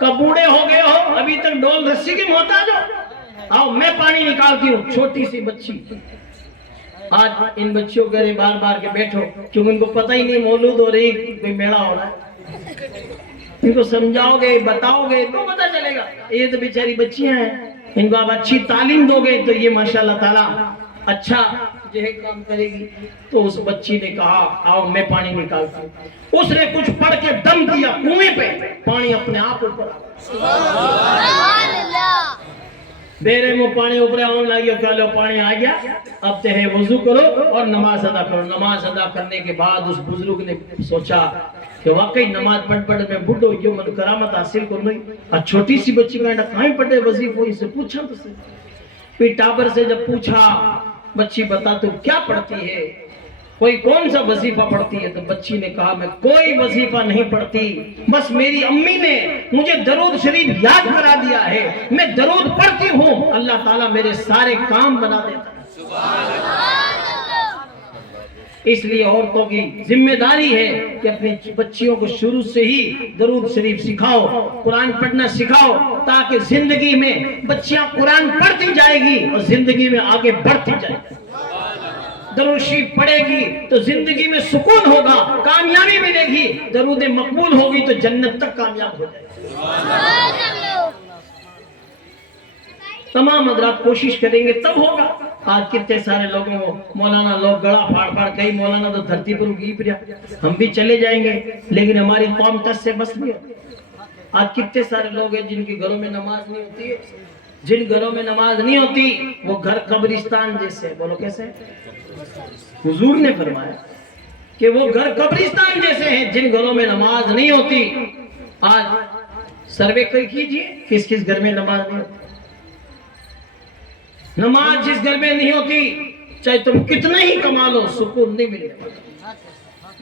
کب بوڑھے ہو گئے ہو ابھی تک ڈول رسی کے محتاج ہو؟ آؤ میں پانی نکالتی ہوں. چھوٹی سی بچی, آج ان بچیوں کے بار بار کے بیٹھو, کیوں ان کو پتہ ہی نہیں مولود ہو رہی, کوئی میلہ ہو رہا ہے. ان کو سمجھاؤ گے, بتاؤ گے تو پتہ چلے گا. یہ تو بیچاری بچیاں ہیں, ان کو آپ اچھی تعلیم دو گے تو یہ ماشاءاللہ تعالیٰ اچھا جو ہے کام کرے گی. تو اس بچی نے کہا آؤ میں پانی نکالتا ہوں. اس نے کچھ پڑھ کے دم دیا کنویں پہ, پانی اپنے آپ اوپر آ گیا. میرے منہ پانی اوپر آنے لگا, کہہ لو پانی آ گیا, اب تے وضو کرو اور نماز ادا کرو. نماز ادا کرنے کے بعد اس بزرگ نے سوچا کہ واقعی نماز پڑھ پڑھ میں بڈھو جو من کرامت حاصل کرنی. اور چھوٹی سی بچی کا کہیں پڑھے وظیفہ, اس سے پوچھا تو سے پھر ٹابر سے جب پوچھا بچی بتا تو کیا پڑھتی ہے, کوئی کون سا وظیفہ پڑھتی ہے؟ تو بچی نے کہا میں کوئی وظیفہ نہیں پڑھتی, بس میری امی نے مجھے درود شریف یاد کرا دیا ہے, میں درود پڑھتی ہوں, اللہ تعالیٰ میرے سارے کام بنا دیتا ہے. سبحان اللہ. اس لیے عورتوں کی ذمہ داری ہے کہ اپنی بچیوں کو شروع سے ہی درود شریف سکھاؤ, قرآن پڑھنا سکھاؤ, تاکہ زندگی میں بچیاں قرآن پڑھتی جائے گی اور زندگی میں آگے بڑھتی جائے گی. درود شریف پڑھے گی تو زندگی میں سکون ہوگا, کامیابی ملے گی. درود مقبول ہوگی تو جنت تک کامیاب ہو جائے گی. تمام حضرات کوشش کریں گے تب ہوگا. آج کتنے سارے لوگوں کو مولانا لوگ گڑا پھاڑ پھاڑ, کئی مولانا تو دھرتی پر اگی پڑیا, ہم بھی چلے جائیں گے لیکن ہماری قوم ٹس سے بس نہیں ہوتی. آج کتنے سارے لوگ ہیں جن کے گھروں میں نماز نہیں ہوتی ہے. جن گھروں میں نماز نہیں ہوتی وہ گھر قبرستان جیسے. بولو کیسے؟ حضور نے فرمایا کہ وہ گھر قبرستان جیسے ہیں جن گھروں میں نماز نہیں ہوتی. آج سروے کیجئے کس کس گھر میں نماز نہیں ہوتی. نماز جس گھر میں نہیں ہوتی چاہے تم کتنا ہی کما لو سکون نہیں ملے گا,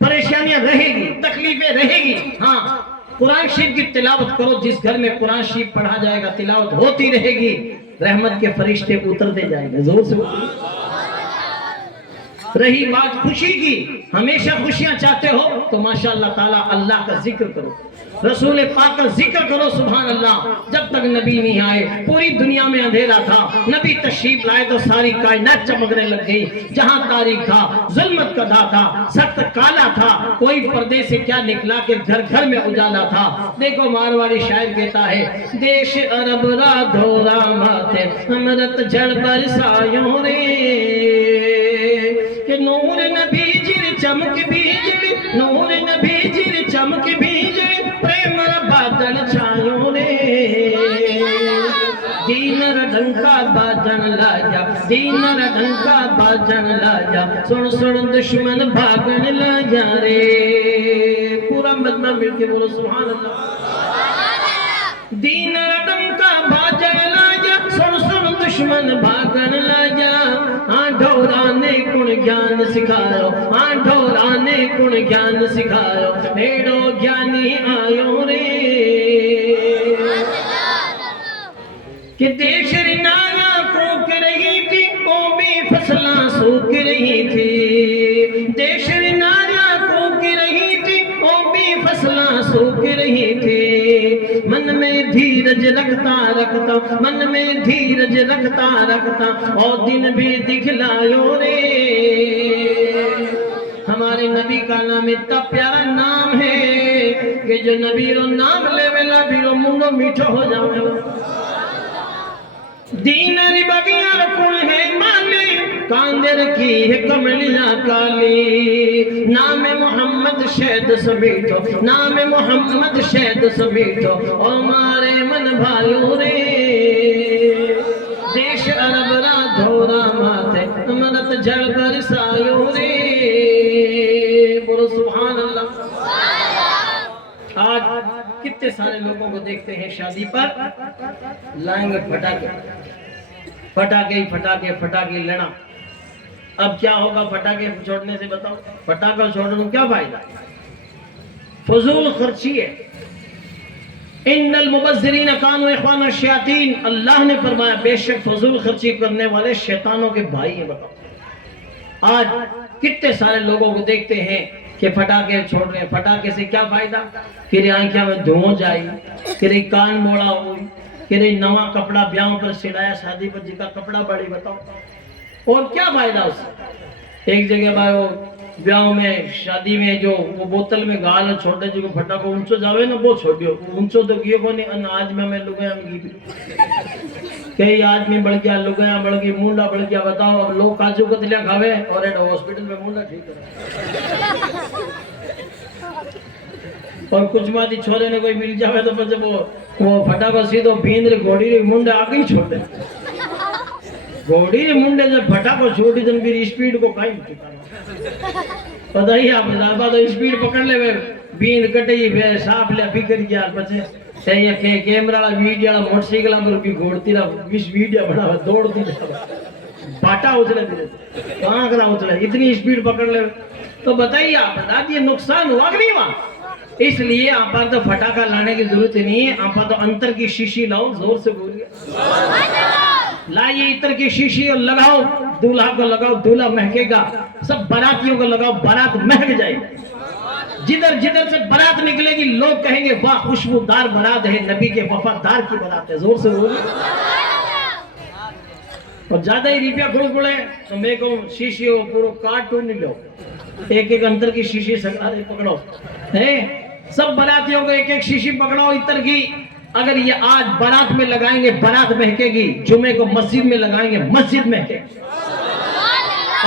پریشانیاں رہے گی, تکلیفیں رہے گی. ہاں قرآن شریف کی تلاوت کرو, جس گھر میں قرآن شریف پڑھا جائے گا تلاوت ہوتی رہے گی, رحمت کے فرشتے اترتے جائیں گے. زور سے رہی بات خوشی کی, ہمیشہ خوشیاں چاہتے ہو تو ماشاءاللہ تعالیٰ اللہ کا ذکر کرو, رسول پاک کا ذکر کرو. سبحان اللہ. جب تک نبی نہیں آئے پوری دنیا میں اندھیرا تھا, نبی تشریف لائے تو ساری کائنات چمکنے لگ گئی. جہاں تاریک تھا, ظلمت کا تھا, سخت کالا تھا, کوئی پردے سے کیا نکلا کہ گھر گھر میں اجالا تھا. دیکھو مارواڑی شاعر کہتا ہے دیش عرب را دھورا ماتے امرت جھڑ برسایوں رے, کہ نور نبی جر چمک بیجڑی, نور نبی جر چمک بیجڑی, پریم را بادل چھایوں رے. دینر ڈنکا باجن لاجا, دینر ڈنکا باجن لاجا, سن سن دشمن بھاگن لاجا رے. پورا مجمع مل کے بولو سبحان اللہ. دینر ڈنکا باجن لاجا, سن سن دشمن بھاگن لاجا. ہاں ڈھورانے کن گیان سکھاؤ, ہاں ڈھورانے کن گیان سکھاؤ, ایڑو گیانی آیوں رے. کہ دیش رنایا کوک رہی تھی, قومی فصلاں سوک رہی تھی. دیش رنایا کوک رہی تھی, قومی فصلاں سوک رہی تھی. من میں دھیرج رکھتا رکھتا, من میں دھیرج رکھتا رکھتا, اور دن بھی دکھلایوں رے. ہمارے نبی کا نام اتنا پیارا نام ہے کہ جو نبی رو نام لے ویلا بھی رو منگو میٹھو ہو جاؤ. دینری بگیار کون ہے مالی, کاندر کی ہے کملیاں کالی. نام محمد شہد سمیٹو, نام محمد شہد سمیٹو, او مارے من بھائیوں رے. دیش عرب را دھورا ماتے امرت جھڑ برسایوں رے. بولو سبحان اللہ. آج کتنے سارے لوگوں کو دیکھتے ہیں شادی پر لائیں گے پٹاخے, پٹاخے پٹاخے پٹاخے لینا. اب کیا ہوگا پٹاخے چھوڑنے سے؟ بتاؤ پٹاخہ چھوڑنے کو کیا فائدہ؟ فضول خرچی ہے. ان المبذرین کانوا اخوان الشیاطین, اللہ نے فرمایا بے شک فضول خرچی کرنے والے شیطانوں کے بھائی ہیں. بتاؤ آج کتنے سارے لوگوں کو دیکھتے ہیں کہ پٹاخے چھوڑ رہے ہیں. پٹاخے سے کیا فائدہ؟ کہ آنکھیں میں دھواں جائی، کہ کان موڑا ہوئی، کہ نواں کپڑا بیاہوں پر سلایا، شادی پر جی کا کپڑا بڑی بتاؤ، اور کیا فائدہ اس سے؟ ایک جگہ بھائی بیاہوں میں شادی میں جو وہ بوتل میں گال چھوٹے جی کو پھٹا کو انچو جاوے نا وہ چھوڑیو انچو تو کیے کو نہیں. آج میں لگیا میں گی کئی آدمی بڑھ گیا، لگیا بڑھ گئی، مونڈا بڑھ گیا. بتاؤ اب لوگ کاجو کتلیاں کھاوے اور ایڈا ہاسپٹل میں مونڈا ٹھیک کرے. اور کچھ ماتی چھوڑے نے کوئی مل جاوے تو پھر وہ پھٹا کو سیدھو بیند رہی گھوڑی رہی مونڈے آگے ہی چھوڑ دے. گھوڑی رہی مونڈے جب پھٹا کو چھوڑی تو پھر اسپیڈ کو کھائی پتہ ہی آپ نے تو اسپیڈ پکڑ لے وے بیند کٹی پھر ساپ لے بکر گیا پچھے یہ کہ کیمرہ ویڈیو موٹر سائیکل پر بھی گھوڑتی رہا اس ویڈیو بنا دوڑتی رہا باٹا اچھلے دے کہاں کرا اچھلے اتنی اسپیڈ پکڑ لے. تو بتائیے آپ بتا یہ نقصان ہوا کہ نہیں ہوا؟ اس لیے آپ پر تو پھٹاکا لانے کی ضرورت نہیں ہے. آپ تو انتر کی شیشی لاؤ، زور سے بولیے لائیے عطر کی شیشی اور لگاؤ، دولہا کو لگاؤ، دولہا مہکے گا. سب براتیوں کو لگاؤ، برات مہک جائے. جدھر جدھر سے برات نکلے گی لوگ کہیں گے واہ خوشبودار برات ہے، نبی کے وفادار کی برات ہے. زور سے بولیے. اور زیادہ ہی روپیہ کھڑ کھڑے تو میں کہوں شیشی ہو پورو کارٹون نہیں لو، ایک ایک انتر کی شیشی سکھارے پکڑو. سب براتیوں کو ایک ایک شیشی پکڑاؤ عطر کی. اگر یہ آج برات میں لگائیں گے برات مہکے گی، جمعے کو مسجد میں لگائیں گے مسجد مہکے گی.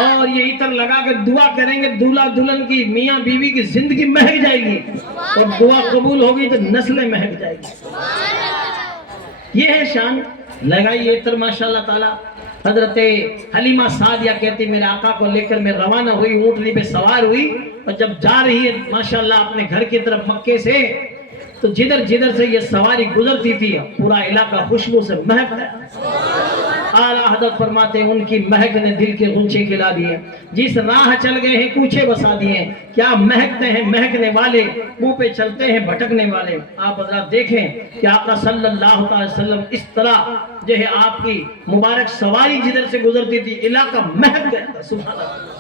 اور یہ عطر لگا کر دعا کریں گے دولہا دلہن کی میاں بیوی کی زندگی مہک جائے گی، اور دعا قبول ہوگی تو نسلیں مہک جائے گی. یہ ہے شان. لگائیے عطر ماشاءاللہ تعالی. حضرت حلیمہ سعدیہ کہتی میرے آقا کو لے کر میں روانہ ہوئی، اونٹنی پہ سوار ہوئی، اور جب جا رہی ہے ماشاءاللہ اپنے گھر کی طرف مکے سے تو جدھر جدھر سے یہ سواری گزرتی تھی پورا علاقہ خوشبو سے مہکتا ہے. اعلیٰ حضرت فرماتے ہیں ان کی مہک نے دل کے غنچے کھلا دیے. جس راہ چل گئے ہیں کوچے بسا دیے. کیا مہکتے ہیں مہکنے والے، منہ پہ چلتے ہیں بھٹکنے والے. آپ حضرات دیکھیں کہ آقا صلی اللہ علیہ وسلم اس طرح جو ہے آپ کی مبارک سواری جدھر سے گزرتی تھی علاقہ مہک گیا تھا. سبحان اللہ.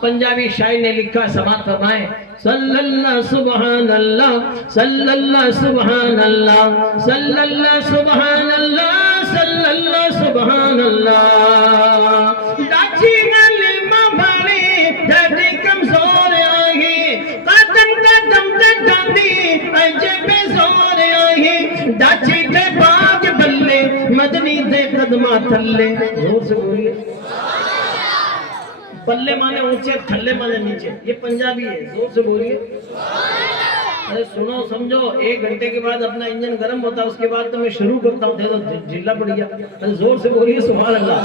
پنجابی شاعر نے لکھا سماعت فرمائیں صلی اللہ سبحان اللہ صلی اللہ سبحان اللہ صلی اللہ سبحان اللہ صلی اللہ سبحان اللہ. ڈاچی گلی مبالی جڑی کمزور آئی قدم قدم تے ڈاندی اجے بے زور آئی. ڈاچی تے باغ بلے مدنی دے قدمہ تھلے. زور سے بولیے. بلے مانے اونچے تھلے مانے نیچے. یہ پنجابی ہے. زور سے بولیے. ارے سنو سمجھو. ایک گھنٹے کے بعد اپنا انجن گرم ہوتا ہے، اس کے بعد تو میں شروع کرتا ہوں. دے دو جھلا پڑ گیا. ارے زور سے بولیے سبحان اللہ.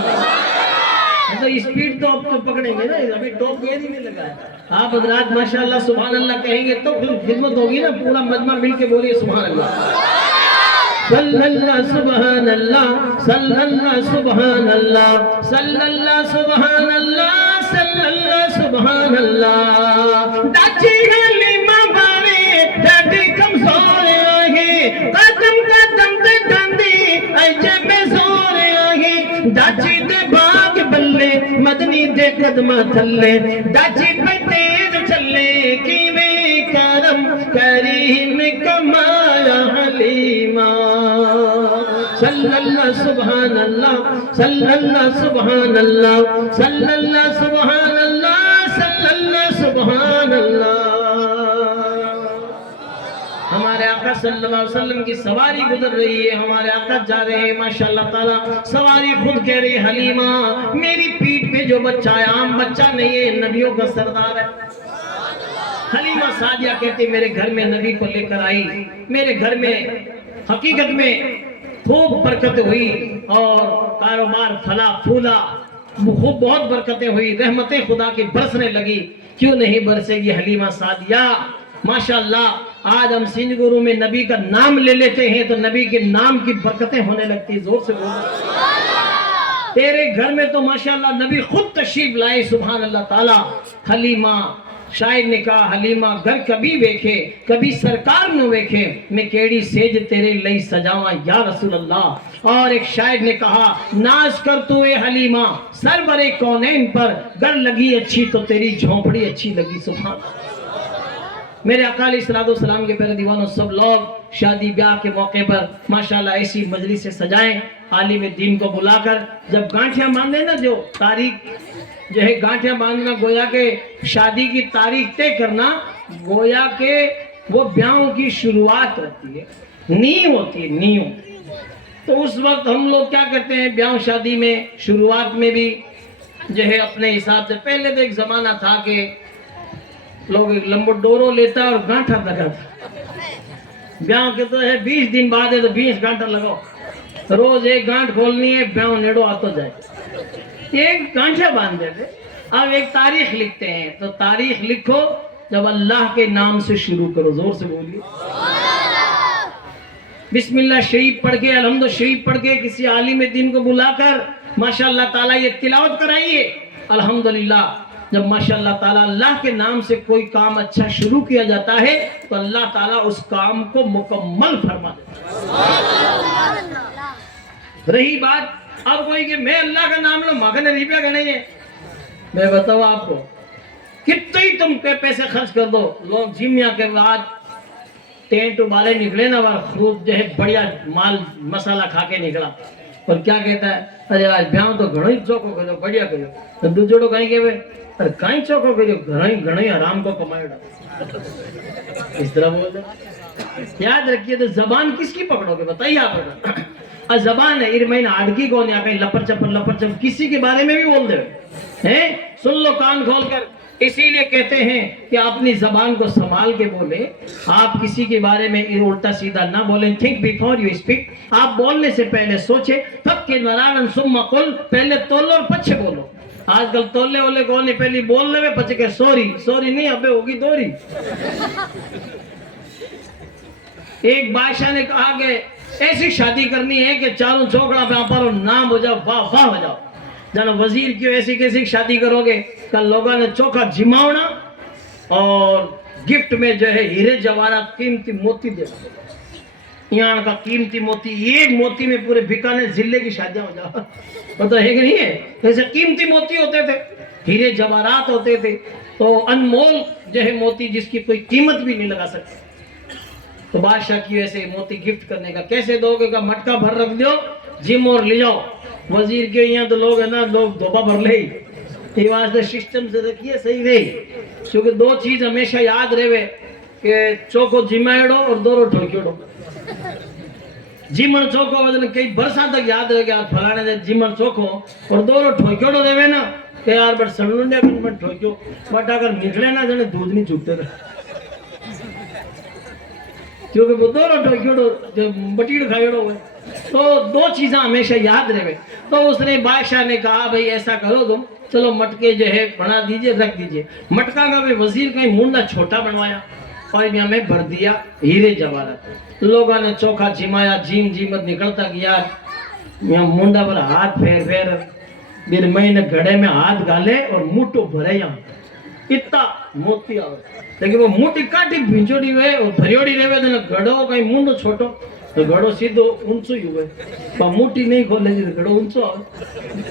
مطلب اسپیڈ تو آپ تو پکڑیں گے نا، ابھی ٹاپ گیئر ہی نہیں لگا ہے. آپ حضرات ماشاءاللہ سبحان اللہ کہیں گے تو خدمت ہوگی نا. پورا مجمع مل کے بولیے سبحان اللہ. صلی اللہ سبحان اللہ صلی اللہ سبحان اللہ صلی اللہ سبحان اللہ صلی اللہ سبحان اللہ. ڈاچی گلی مبالی ڈاڈی کمزور آئی قدم قدم تے ڈاندی اجے بے زور آئی. ڈاچی دے باغ بلے مدنی دے قدمہ تھلے. ڈاچی پہ تیز چلے کیویں کرم کریم کمایا حلیمہ. صلی اللہ سبحان اللہ صلی اللہ سبحان اللہ صلی اللہ سبحان اللہ صلی اللہ سبحان اللہ. ہمارے آقا صلی اللہ علیہ وسلم کی سواری گزر رہی ہے، ہمارے آقا جا رہے ہیں ماشاءاللہ تعالی. سواری خود کہہ رہی حلیمہ میری پیٹھ پہ جو بچہ ہے عام بچہ نہیں ہے، نبیوں کا سردار ہے. حلیمہ سعدیہ کہتی میرے گھر میں نبی کو لے کر آئی. میرے گھر میں حقیقت میں خوب برکت ہوئی اور کاروبار پھلا پھولا، خوب بہت برکتیں ہوئی، رحمتیں خدا کی برسنے لگی. کیوں نہیں برسے گی حلیمہ سعدیہ؟ ماشاءاللہ آج ہم سنج گرو میں نبی کا نام لے لیتے ہیں تو نبی کے نام کی برکتیں ہونے لگتی. زور سے بولو. تیرے گھر میں تو ماشاءاللہ نبی خود تشریف لائے. سبحان اللہ تعالی. حلیمہ شاعر نے کہا حلیمہ گھر کبھی ویکھے کبھی سرکار نو ویکھے میں کیڑی سیج تیرے لئی سجاواں یا رسول اللہ. اور ایک شاعر نے کہا ناز کر تو اے حلیمہ سرور کونین پر، گر لگی اچھی تو تیری جھونپڑی اچھی لگی. سبحان اللہ. میرے آقا علیہ الصلوۃ والسلام کے پیارے دیوانوں، سب لوگ شادی بیاہ کے موقع پر ماشاءاللہ ایسی مجلس سے سجائیں، عالم دین کو بلا کر جب گانٹھیاں باندھیں نا، جو تاریخ جو ہے گانٹھیاں باندھنا، گویا کہ شادی کی تاریخ طے کرنا، گویا کہ وہ بیاہوں کی شروعات ہوتی ہے، نیو ہوتی ہے، نیو۔ تو اس وقت ہم لوگ کیا کرتے ہیں بیاہ شادی میں شروعات میں بھی جو ہے اپنے حساب سے، پہلے تو ایک زمانہ تھا کہ لوگ ایک لمبو ڈورو لیتا اور گانٹھا لگاتا، بیاہ کے تو ہے 20 دن بعد ہے تو 20 گانٹھا لگاؤ، روز ایک گانٹھ کھولنی ہے، بیاہ نیڑو آتا جائے، ایک گانٹھا باندھ دیتے۔ اب ایک تاریخ لکھتے ہیں، تو تاریخ لکھو جب اللہ کے نام سے شروع کرو، زور سے بولیے بسم اللہ شریف پڑھ کے، الحمد شریف پڑھ کے، کسی عالم دین کو بلا کر ماشاءاللہ تعالیٰ یہ تلاوت کرائیے۔ الحمدللہ جب ماشاءاللہ تعالیٰ اللہ کے نام سے کوئی کام اچھا شروع کیا جاتا ہے تو اللہ تعالیٰ اس کام کو مکمل فرما دیتا ہے۔ رہی بات اب کوئی کہ میں اللہ کا نام لوں، مگن روپیہ کا نہیں ہے، میں بتاؤں آپ کو کتنے ہی تم پیسے خرچ کر دو، لوگ جمعہ کے بعد ٹینٹ والے نکلے نا، خوب جو ہے بڑھیا مال مسالہ کھا کے نکلا، اور کیا کہتا ہے، ارے آج بیاہ تو گھڑوں ہی چوکو کرو، بڑھیا کرو، تو دوجوڑو کہیں کہ ارے کہیں چوکو کرو، گھڑوں ہی آرام کو کمائے ڈا، اس طرح بول دیں۔ یاد رکھیے تو زبان کس کی پکڑو گے بتائیے آپ، زبان ہے ارمین آڑکی کو نہیں، کہیں لپر چپر کسی کے بارے میں بھی بول دے، سن لو کان کھول کر۔ اسی لیے کہتے ہیں کہ اپنی زبان کو سنبھال کے بولیں، آپ کسی کے بارے میں الٹا سیدھا نہ بولیں، تھنک بیفور یو اسپیک، آپ بولنے سے پہلے سوچیں، فکر مرارن ثم قل، پہلے تولو اور پچھے بولو۔ آج کل تولے والے کو نہیں، پہلے بولنے میں پچھے کہ سوری نہیں، ابے ہوگی دوری۔ ایک بادشاہ نے کہا کہ ایسی شادی کرنی ہے کہ چاروں چوکڑا پہ پر نام ہو جاؤ، واہ واہ ہو جاؤ۔ جانا وزیر کیوں ایسی کیسی شادی کرو گے؟ کل لوگوں نے چوکھا جماؤنا اور گفٹ میں جو ہے ہیرے جواہرات قیمتی موتی دے دو، یہاں کا قیمتی موتی، ایک موتی میں پورے بیکانیر ضلع کی شادیاں ہو جاؤ، پتہ ہے کہ نہیں ہے؟ ایسے قیمتی موتی ہوتے تھے، ہیرے جواہرات ہوتے تھے، تو انمول جو ہے موتی جس کی کوئی قیمت بھی نہیں لگا سکتے، تو بادشاہ کی ایسے موتی گفٹ کرنے کا کیسے دو گے؟ کا مٹکا بھر رکھ دیو، جم اور لے جاؤ۔ وزیر کے یہاں تو لوگ ہے نا، لوگ دھوبا بھر لے، یہ واسطے سسٹم سے رکھیے صحیح نہیں، کیونکہ دو چیز ہمیشہ یاد رہے کہ چوکو جمائڑو اور دورو ٹھوکیڑو، جیمن چوکو وزن کئی برساں تک یاد رہے کہ آپ پھلانے دے جیمن چوکو اور دورو ٹھوکیڑو دے نا کہ یار بٹ سنڈے بٹ ٹھوکیو بٹ اگر نکلے نا جنے دودھ نہیں چھوٹتے تھے، کیونکہ وہ دورو ٹھوکیڑو بٹیڑ کھائیڑو ہوئے، تو دو چیزیں ہمیشہ یاد رہے۔ تو اس نے بادشاہ نے کہا بھئی ایسا کرو تم، چلو مٹکے جو ہے بنا دیجئے، رکھ دیجئے۔ مٹکا کا بھی وزیر کہیں مونڈا چھوٹا بنوایا اور یہاں میں بھر دیا ہیرے جواہرات، لوگوں نے چوکھا جھمایا، جیمت نکلتا گیا، یہاں مونڈا پر ہاتھ پھیر پھر میں نے گھڑے میں ہاتھ گالے اور موٹو بھرے، یہاں اتنا موتی آئے، لیکن وہ موٹی کاٹی بھنچوڑی ہوئے اور بھریوڑی رہے ہوئے، گھڑوں کہیں مونڈو چھوٹو تو گھڑو سیدھو انسو ہی ہوئے، تو موٹی نہیں کھولے جی گھڑو انسو آئے۔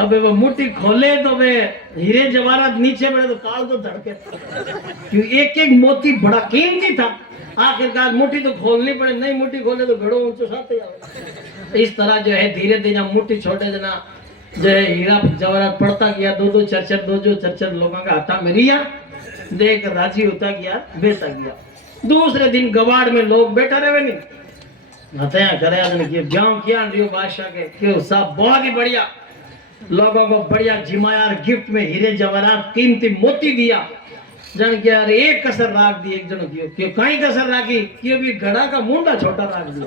اب وہ موٹی کھولے تو میں ہیرے جواہرات نیچے بڑھے تو کال تو دھڑکے، کیوں ایک ایک موتی بڑا قیمتی تھا، آخر کار موٹی تو کھولنی پڑے، نہیں موٹی کھولے تو گھڑو انسو ساتھ ہی آئے۔ اس طرح جو ہے دھیرے دھیرے موٹی چھوٹے جنا جو ہے ہیرا جواہرات پڑتا گیا، دو چرچر لوگوں کا ہاتھا میں ریا، دیکھ راضی ہوتا گیا، بیٹا گیا۔ دوسرے دن گواڑ میں لوگ بیٹھا رہے نہیں، ہتھیاں کرے آدھنے کی جاؤں کیا ریو بادشاہ کے، کیوں صاحب بہت ہی بڑھیا، لوگوں کو بڑھیا جمایا اور گفٹ میں ہیرے جواہرات قیمتی موتی دیا، جن کے یار ایک کسر راکھ دی، ایک جن کیوں کہیں کسر راکھی، کیوں بھی گھڑا کا مونڈا چھوٹا راکھ دیا،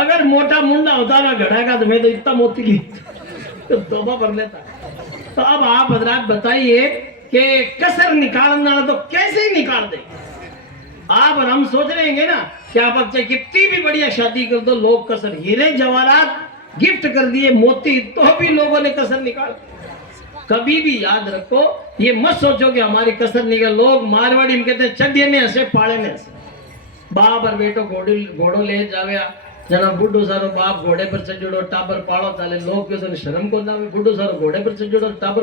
اگر موٹا مونڈا ہوتا نا گھڑا کا تو میں تو اتنا موتی لی تو توبہ پر لیتا۔ تو اب آپ حضرات بتائیے کہ کسر نکالنا تو کیسے نکال دیں آپ، اور ہم سوچ رہے ہیں نا کہ آپ بچے کتنی بھی بڑھیا شادی کر دو، لوگ کسر ہیرے جواہرات گفٹ کر دیے موتی تو بھی لوگوں نے کسر نکال۔ کبھی بھی یاد رکھو، یہ مت سوچو کہ ہماری کسر نکال، لوگ مارواڑی میں کہتے ہیں چڈیے نے ہسے پاڑے نے ہسے، باپ اور بیٹو گھوڑو لے جاویا، جنا بڈھو سارو باپ گھوڑے پر چڑھو ٹابر پاڑو چالے، لوگ کیوں سن شرم کو نہ بڈھو سارو گھوڑے پر چڑھو ٹابر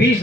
20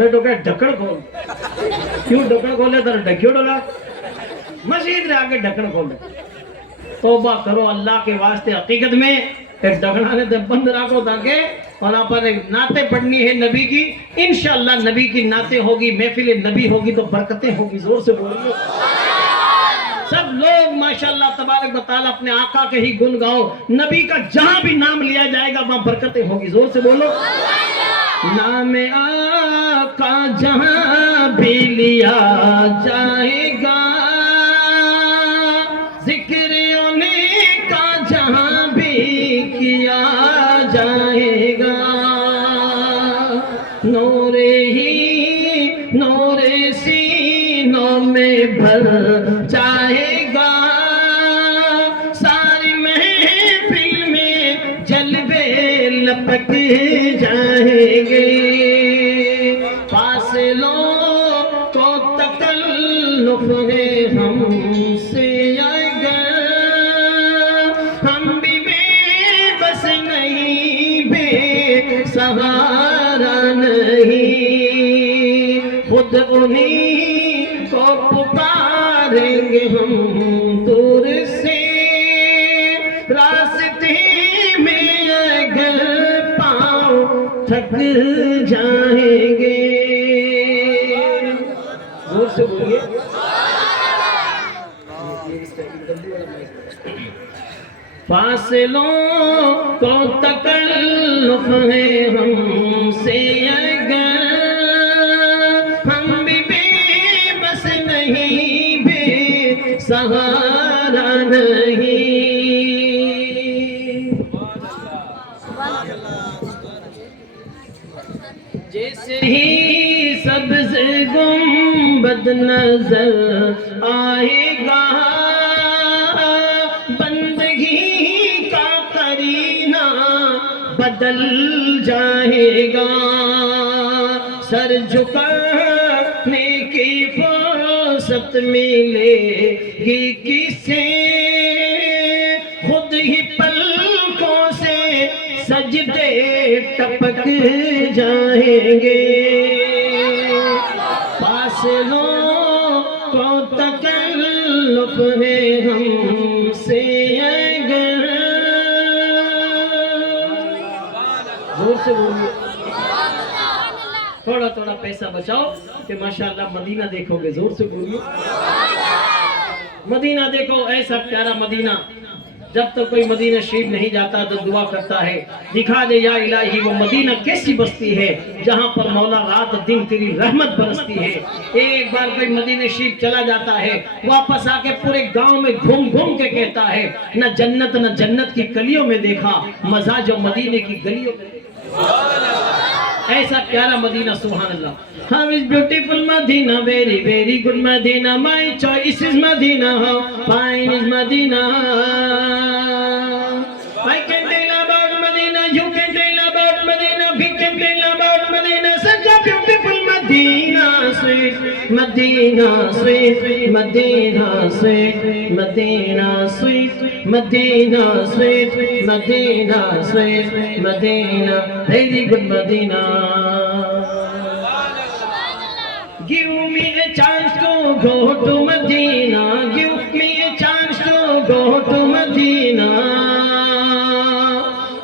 بیٹو کہ ڈھکن کھول. کیوں ڈھکن کھولے تو ڈھکیو ڈولا مسجد رہ آگے ڈھکن کھولے. توبہ کرو اللہ کے واسطے. حقیقت میں ایک ڈھکنا نے بند رکھو تاکہ اور آپ پر ایک نعتیں پڑھنی ہے نبی کی. انشاءاللہ نبی کی نعتیں ہوگی, محفل نبی ہوگی تو برکتیں ہوگی. زور سے بولیے. سب لوگ ماشاءاللہ تبارک و تعالیٰ اپنے آقا کے ہی گن گاؤ. نبی کا جہاں بھی نام لیا جائے گا وہاں برکتیں ہوگی. زور سے بولو. نام آقا جہاں بھی لیا جائے گا, ذکر انہیں کا جہاں بھی کیا جائے گا, نور ہی نور سینوں میں بھر جائے گا, ساری محفل میں جلوے لپک جائیں گے, فاصلوں کو تکلف ہے ہم سے اگر, ہم بھی بے بس نہیں بے سہارا نہیں, خود انہیں کو پکاریں گے ہم دور سے, راستے میں اگر پاؤں تھک جائیں گے. زور سے بولیے. فاصلوں کو تکلف ہے ہم سے اگر, ہم بھی بے بس نہیں بے سہارا نہیں. جیسے ہی سبز گنبد نظر آئے گا, بندگی کا قرینہ بدل جائے گا, سر جھکانے کی فرصت ملے گی کسے, خود ہی پلکوں سے سجدے ٹپک جائیں گے, فاصلوں کو تکلف ہے ہم سے اگر. زور سے بولیے. تھوڑا تھوڑا پیسہ بچاؤ کہ ماشاءاللہ مدینہ دیکھو گے. زور سے بولیے. مدینہ دیکھو, ایسا پیارا مدینہ. جب تک کوئی مدینہ شریف نہیں جاتا تو دعا کرتا ہے, دکھا دے یا الہی وہ مدینہ کیسی بستی ہے جہاں پر مولا رات دن تیری رحمت برستی ہے. ایک بار کوئی مدینہ شریف چلا جاتا ہے, واپس آ کے پورے گاؤں میں گھوم گھوم کے کہتا ہے نہ جنت کی گلیوں میں دیکھا مزہ جو مدینے کی گلیوں میں دیکھا. ایسا پیارا مدینہ. سبحان اللہ. How is beautiful Medina, very very good Medina, my choice is Medina, how fine is Medina. I can tell about Medina, you can tell about Medina, we can tell about Medina, such a beautiful Medina, sweet Medina, sweet Medina, sweet Medina, sweet Medina, sweet Medina, sweet Medina, very good Medina. Give me a chance to go to Medina, give me a chance to go to Medina,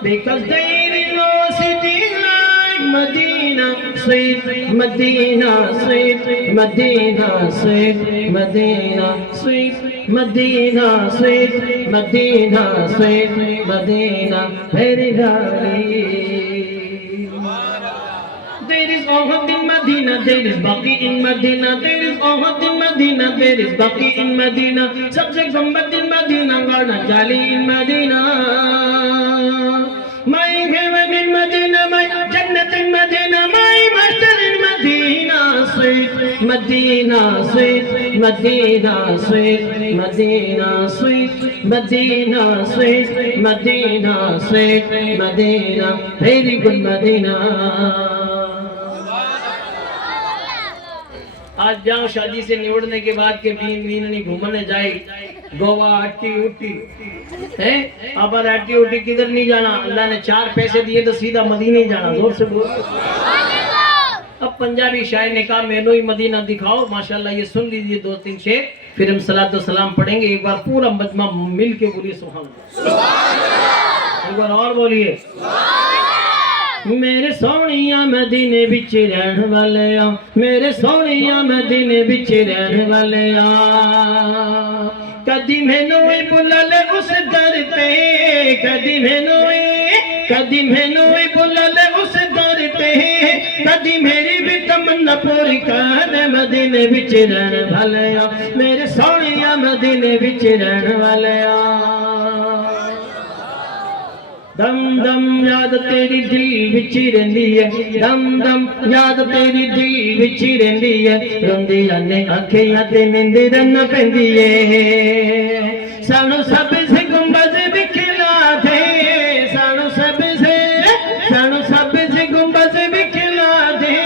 because there is no city like Medina, sweet Medina, sweet Medina, sweet Medina, sweet Medina, sweet Medina, sweet Medina, very lovely. There is Uhud in Medina, there is Baqi in Medina, there is Uhud in Medina, there is Baqi in Medina, sabse gumbad in Medina, Garna Jali in Medina. My heaven in Medina, my Jannat in Medina, my master in Medina, sweet Medina, sweet Medina, sweet Medina, sweet Medina, sweet Medina, sweet Medina, very good Medina. آج جاؤ شادی سے نوڑنے کے بعد کے میننی گھومنے جائے گووا اٹی اٹی ہے. اب اٹی اٹی کدھر نہیں جانا, اللہ نے 4 پیسے دیے تو سیدھا مدینے جانا. زور سے بولو. اب پنجابی شاعر نے کہا مینو ہی مدینہ دکھاؤ، ماشاءاللہ یہ سن لیجیے 2-3 شعر، پھر ہم صلاۃ و سلام پڑھیں گے. ایک بار پورا مجمع مل کے بولیے سبحان اللہ. ایک بار اور بولیے. میرے سونیاں مدینے وچ رہن والیاں، میرے سونیاں مدینے وچ رہن والیاں، کدی مینوں بلا لے اس در تے، کدی مینوں بلا لے اس در تے، کدی میری بھی تمنا پوری کر مدینے وچ رہن والیاں، میرے سونیاں مدینے وچ رہن والیاں. دم دم یاد تیری دل وچ رہندی ہے، دم دم یاد تیری دل وچ رہندی ہے، روندیاں نے اکھیاں تے نیند نہ پیندی ہے. سانو سب سے گنبد وکھلا دے، سانو سب سے گنبد وکھلا دے،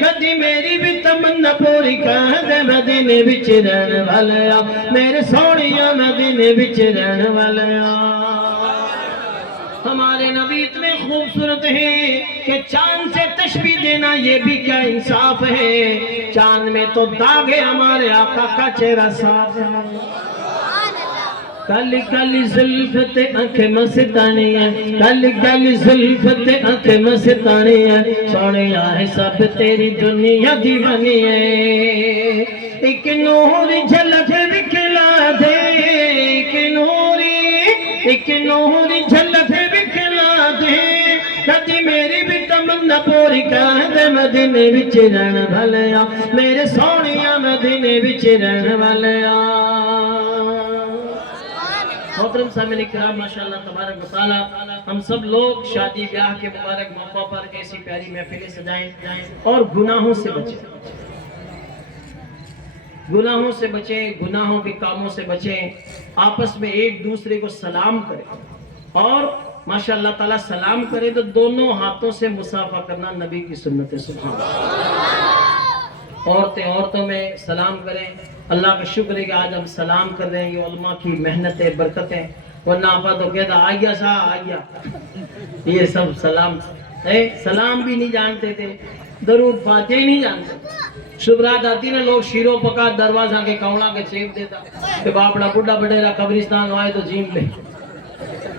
کدی میری بھی تمنا پوری کر دے مدینے وچ رہن والیاں، میرے سونیاں مدینے وچ رہن والیاں. ہمارے نبی اتنے خوبصورت ہیں کہ چاند سے تشبیہ دینا یہ بھی کیا انصاف ہے. چاند میں تو داغ ہے، ہمارے آقا کا چہرہ صاف ہے. کالی کالی زلف تے آنکھیں مستانی ہیں، کالی کالی زلف تے آنکھیں مستانی ہیں، سونیا ہے سب تیری دنیا دیوانی ہے. ایک نور جھلک دکھلا دے، ایک نور جھلک دکھلا دے، کدی میری بھی تمنا پوری کر دے مدینے وچ رہن والیاں، میرے سونیاں مدینے وچ رہن والیاں. محترم سامعین کرام، ماشاءاللہ تبارک و تعالی ہم سب لوگ شادی بیاہ کے مبارک موقع پر ایسی پیاری محفلیں سجائیں اور گناہوں سے بچیں، گناہوں سے بچیں، گناہوں کے کاموں سے بچیں، آپس میں ایک دوسرے کو سلام کریں اور ماشاءاللہ تعالیٰ سلام کریں تو دونوں ہاتھوں سے مصافحہ کرنا نبی کی سنت ہے. سبحان اللہ. عورتوں میں سلام کریں. اللہ کا شکر ہے کہ آج ہم سلام کر رہے ہیں، یہ علماء کی محنت ہے، برکتیں. ورنہ آپا تو کہتا آگیا سا آگیا، یہ سب سلام بھی نہیں جانتے تھے، درود فاتحہ ہی نہیں جانتے. شبرات آتی نا، لوگ شیروں پکا دروازہ کے کونڑا کے چیپ دیتا کہ باپڑا بڑھا بڑھیرا قبرستان آئے تو جیم لے،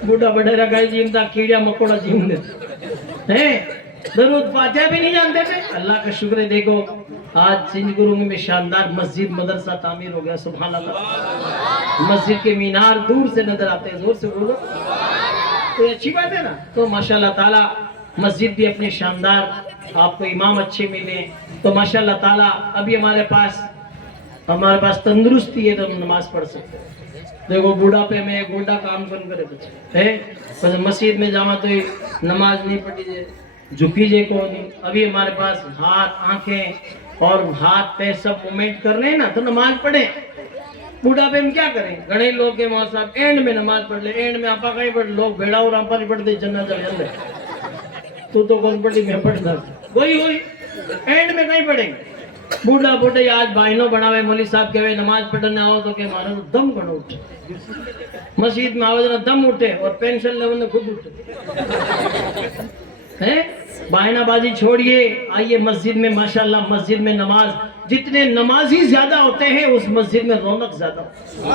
بڑھا بڑھیرا گئے جیمتا کیڑیا مکوڑا جیم لے. درود فاتحہ بھی نہیں جانتے تھے. اللہ کا شکر ہے، دیکھو آج سنج گرونگ میں شاندار مسجد مدرسہ تعمیر ہو گیا. سبحان اللہ. مسجد کے مینار دور سے نظر آتے ہیں. زور سے بولو تو اچھی بات ہے نا. تو ماشاءاللہ تعالی مسجد بھی اپنے شاندار، آپ کو امام اچھے ملے تو ماشاءاللہ تعالی ابھی ہمارے پاس تندرستی ہے تو ہم نماز پڑھ سکتے ہیں. دیکھو بوڑھا پہ میں گوڈا کام کن کرے بچے مسجد میں جاما تو نماز نہیں پڑھی جائے، جھکی جے کو نہیں. ابھی ہمارے پاس ہاتھ آنکھیں اور ہاتھ پہ سب مومنٹ کر رہے ہیں نا تو نماز پڑھیں. بوڑھا پہ ہم کیا کریں؟ گھنے لوگ کے مول صاحب اینڈ میں نماز پڑھ لے، اینڈ میں آپا کہیں پڑھ لوگ بھیڑا اور آپا نہیں پڑھتے جنازہ جلدے. تو کون پڑھی میں پڑھنا وہی اینڈ میں کہیں پڑھیں گے. بوڑھا بوڑھے آج بائنوں بناوے مولی صاحب کہوے نماز پڑھنے آؤ تو کہ مارا دم گھنو اٹھے، مسجد میں آوے دم اٹھے اور پینشن لے انہیں خود اٹھے. بائنہ بازی چھوڑیے، آئیے مسجد میں. ماشاءاللہ مسجد میں نماز، جتنے نمازی زیادہ ہوتے ہیں اس مسجد میں رونق زیادہ ہوتی ہے.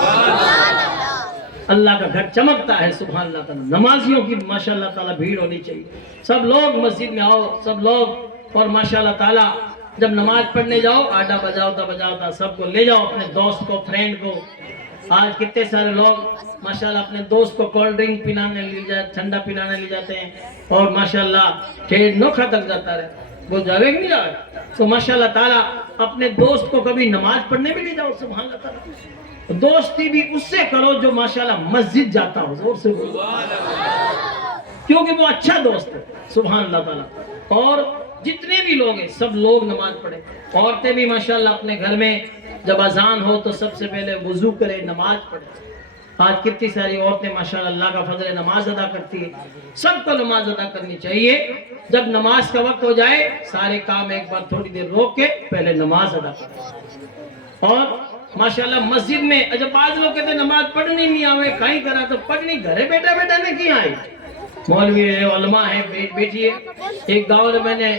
اللہ کا گھر چمکتا ہے. سبحان اللہ تعالی. نمازیوں کی ماشاءاللہ تعالی بھیڑ ہونی چاہیے. سب لوگ مسجد میں آؤ، سب لوگ. اور ماشاءاللہ تعالی جب نماز پڑھنے جاؤ آڈا بجاؤتا سب کو لے جاؤ، اپنے دوست کو، فرینڈ کو. آج کتنے سارے لوگ ماشاءاللہ اپنے دوست کو کولڈ ڈرنک پلانے لے جاتے، ٹھنڈا پلانے لے جاتے ہیں اور ماشاءاللہ ٹھیک نوکھا تک جاتا رہے وہ جاوے کہ نہیں جاوے. تو ماشاءاللہ تعالی اپنے دوست کو کبھی نماز پڑھنے بھی لے جاؤ. سبحان اللہ تعالی. دوستی بھی اس سے کرو جو ماشاءاللہ مسجد جاتا ہو. زور سے بولو کیونکہ وہ اچھا دوست ہے. سبحان اللہ تعالی. اور جتنے بھی لوگ ہیں سب لوگ نماز پڑھیں. عورتیں بھی ماشاءاللہ اپنے گھر میں جب اذان ہو تو سب سے پہلے وضو کرے، نماز پڑھے. آج کتنی ساری عورتیں ماشاءاللہ اللہ کا فضل ہے نماز ادا کرتی ہے. سب کو نماز ادا کرنی چاہیے. جب نماز کا وقت ہو جائے سارے کام ایک بار تھوڑی دیر روک کے پہلے نماز ادا کریں. اور ماشاءاللہ مسجد میں جب بعض لوگ کہتے ہیں نماز پڑھنی نہیں آوے کہیں کرا تو پڑھنی گھرے بیٹھا نے کی آئی. مولوی ہے، علماء ہے، بیٹھیے. ایک گاؤں میں میں نے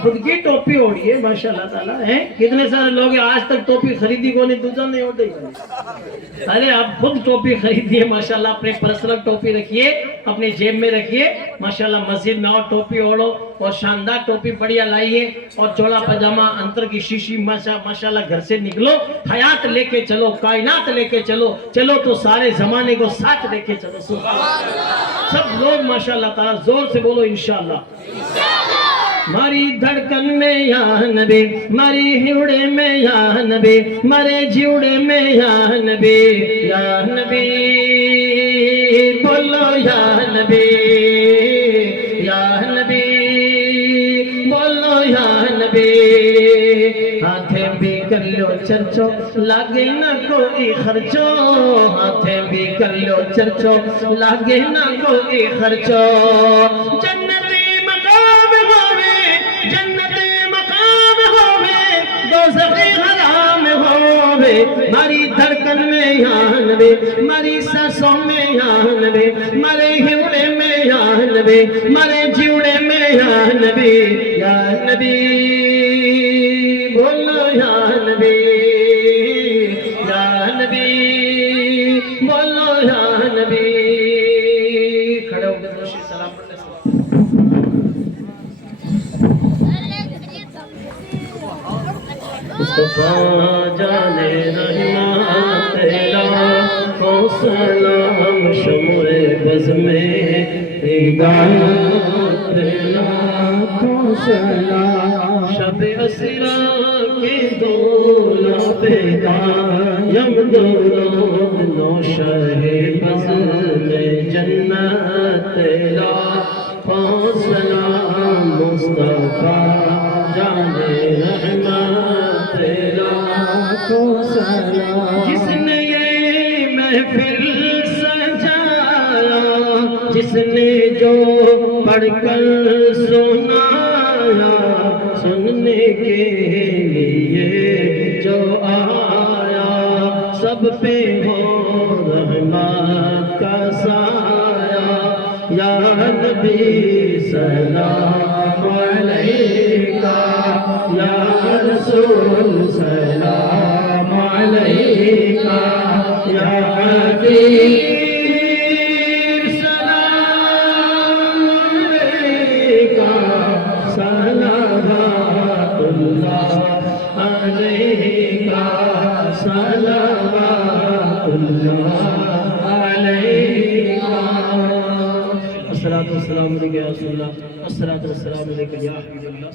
خود کی ٹوپی اوڑھیے ماشاءاللہ تعالیٰ ہیں. کتنے سارے لوگ ہیں آج تک ٹوپی خریدی کو نہیں دوسرا نہیں اوڑھے. ارے آپ خود ٹوپی خریدیے ماشاءاللہ, اپنے پرسنل ٹوپی رکھیے, اپنی جیب میں رکھیے ماشاءاللہ. مسجد میں آؤ ٹوپی اوڑھو اور شاندار ٹوپی بڑھیا لائیے اور چوڑا پاجامہ انتر کی شیشی ماشاءاللہ گھر سے نکلو. حیات لے کے چلو, کائنات لے کے چلو, چلو تو سارے زمانے کو ساتھ لے کے چلو. سب لوگ ماشاءاللہ تعالیٰ زور سے بولو انشاءاللہ. ماری دھڑکن میں یا نبی, ماری ہیوڑے میں یا نبی, مرے جیوڑے میں یا نبی, یا نبی بولو یا نبی, یا نبی بولو یا نبی. ہاتھیں بھی کر لو چرچو لاگے نہ کوئی خرچو, ہاتھیں بھی کر لو چرچو لاگے نہ کوئی خرچو. جنتی مقام ہوئے, جنتی مقام ہوئے, دوزخی حرام ہوئے. ماری دھڑکن میں یا نبی, ماری سانسوں میں یا نبی, مرے ہیوڑے میں یا نبی, مرے جیوڑے میں یا نبی, یا نبی بولو یا نبی, یا نبی بولو یا نبی. کھڑے ہو کے دوشی سلام پڑھنے سے. مصطفیٰ جان رحماں تیرا کو سلام, شمع بز میں ہدایت تیرا کو سلام. شب اسرا کی دولا پیدا یم دولو نوشہ بز میں جنت تیرا کو سلام. مصطفیٰ جان رحماں تیرا کو سلام. جس نے یہ محفل سجایا, جس نے جو پڑھ کر سنایا, سننے کے لیے جو آیا, سب پہ ہو رحمت کا سایہ. یا نبی سلام علیکہ, یا رسول سلام علیکہ, یا حبیب سلام علیکہ, صلوات اللہ علیکہ, صلوات اللہ علیکہ. الصلاۃ والسلام علیکہ یا رسول اللہ, الصلاۃ والسلام علیکہ یا حبیب اللہ.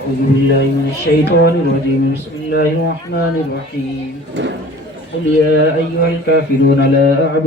أعوذ بالله من الشيطان الرجيم. بسم الله الرحمن الرحيم. قل يا أيها الكافرون لا أعبد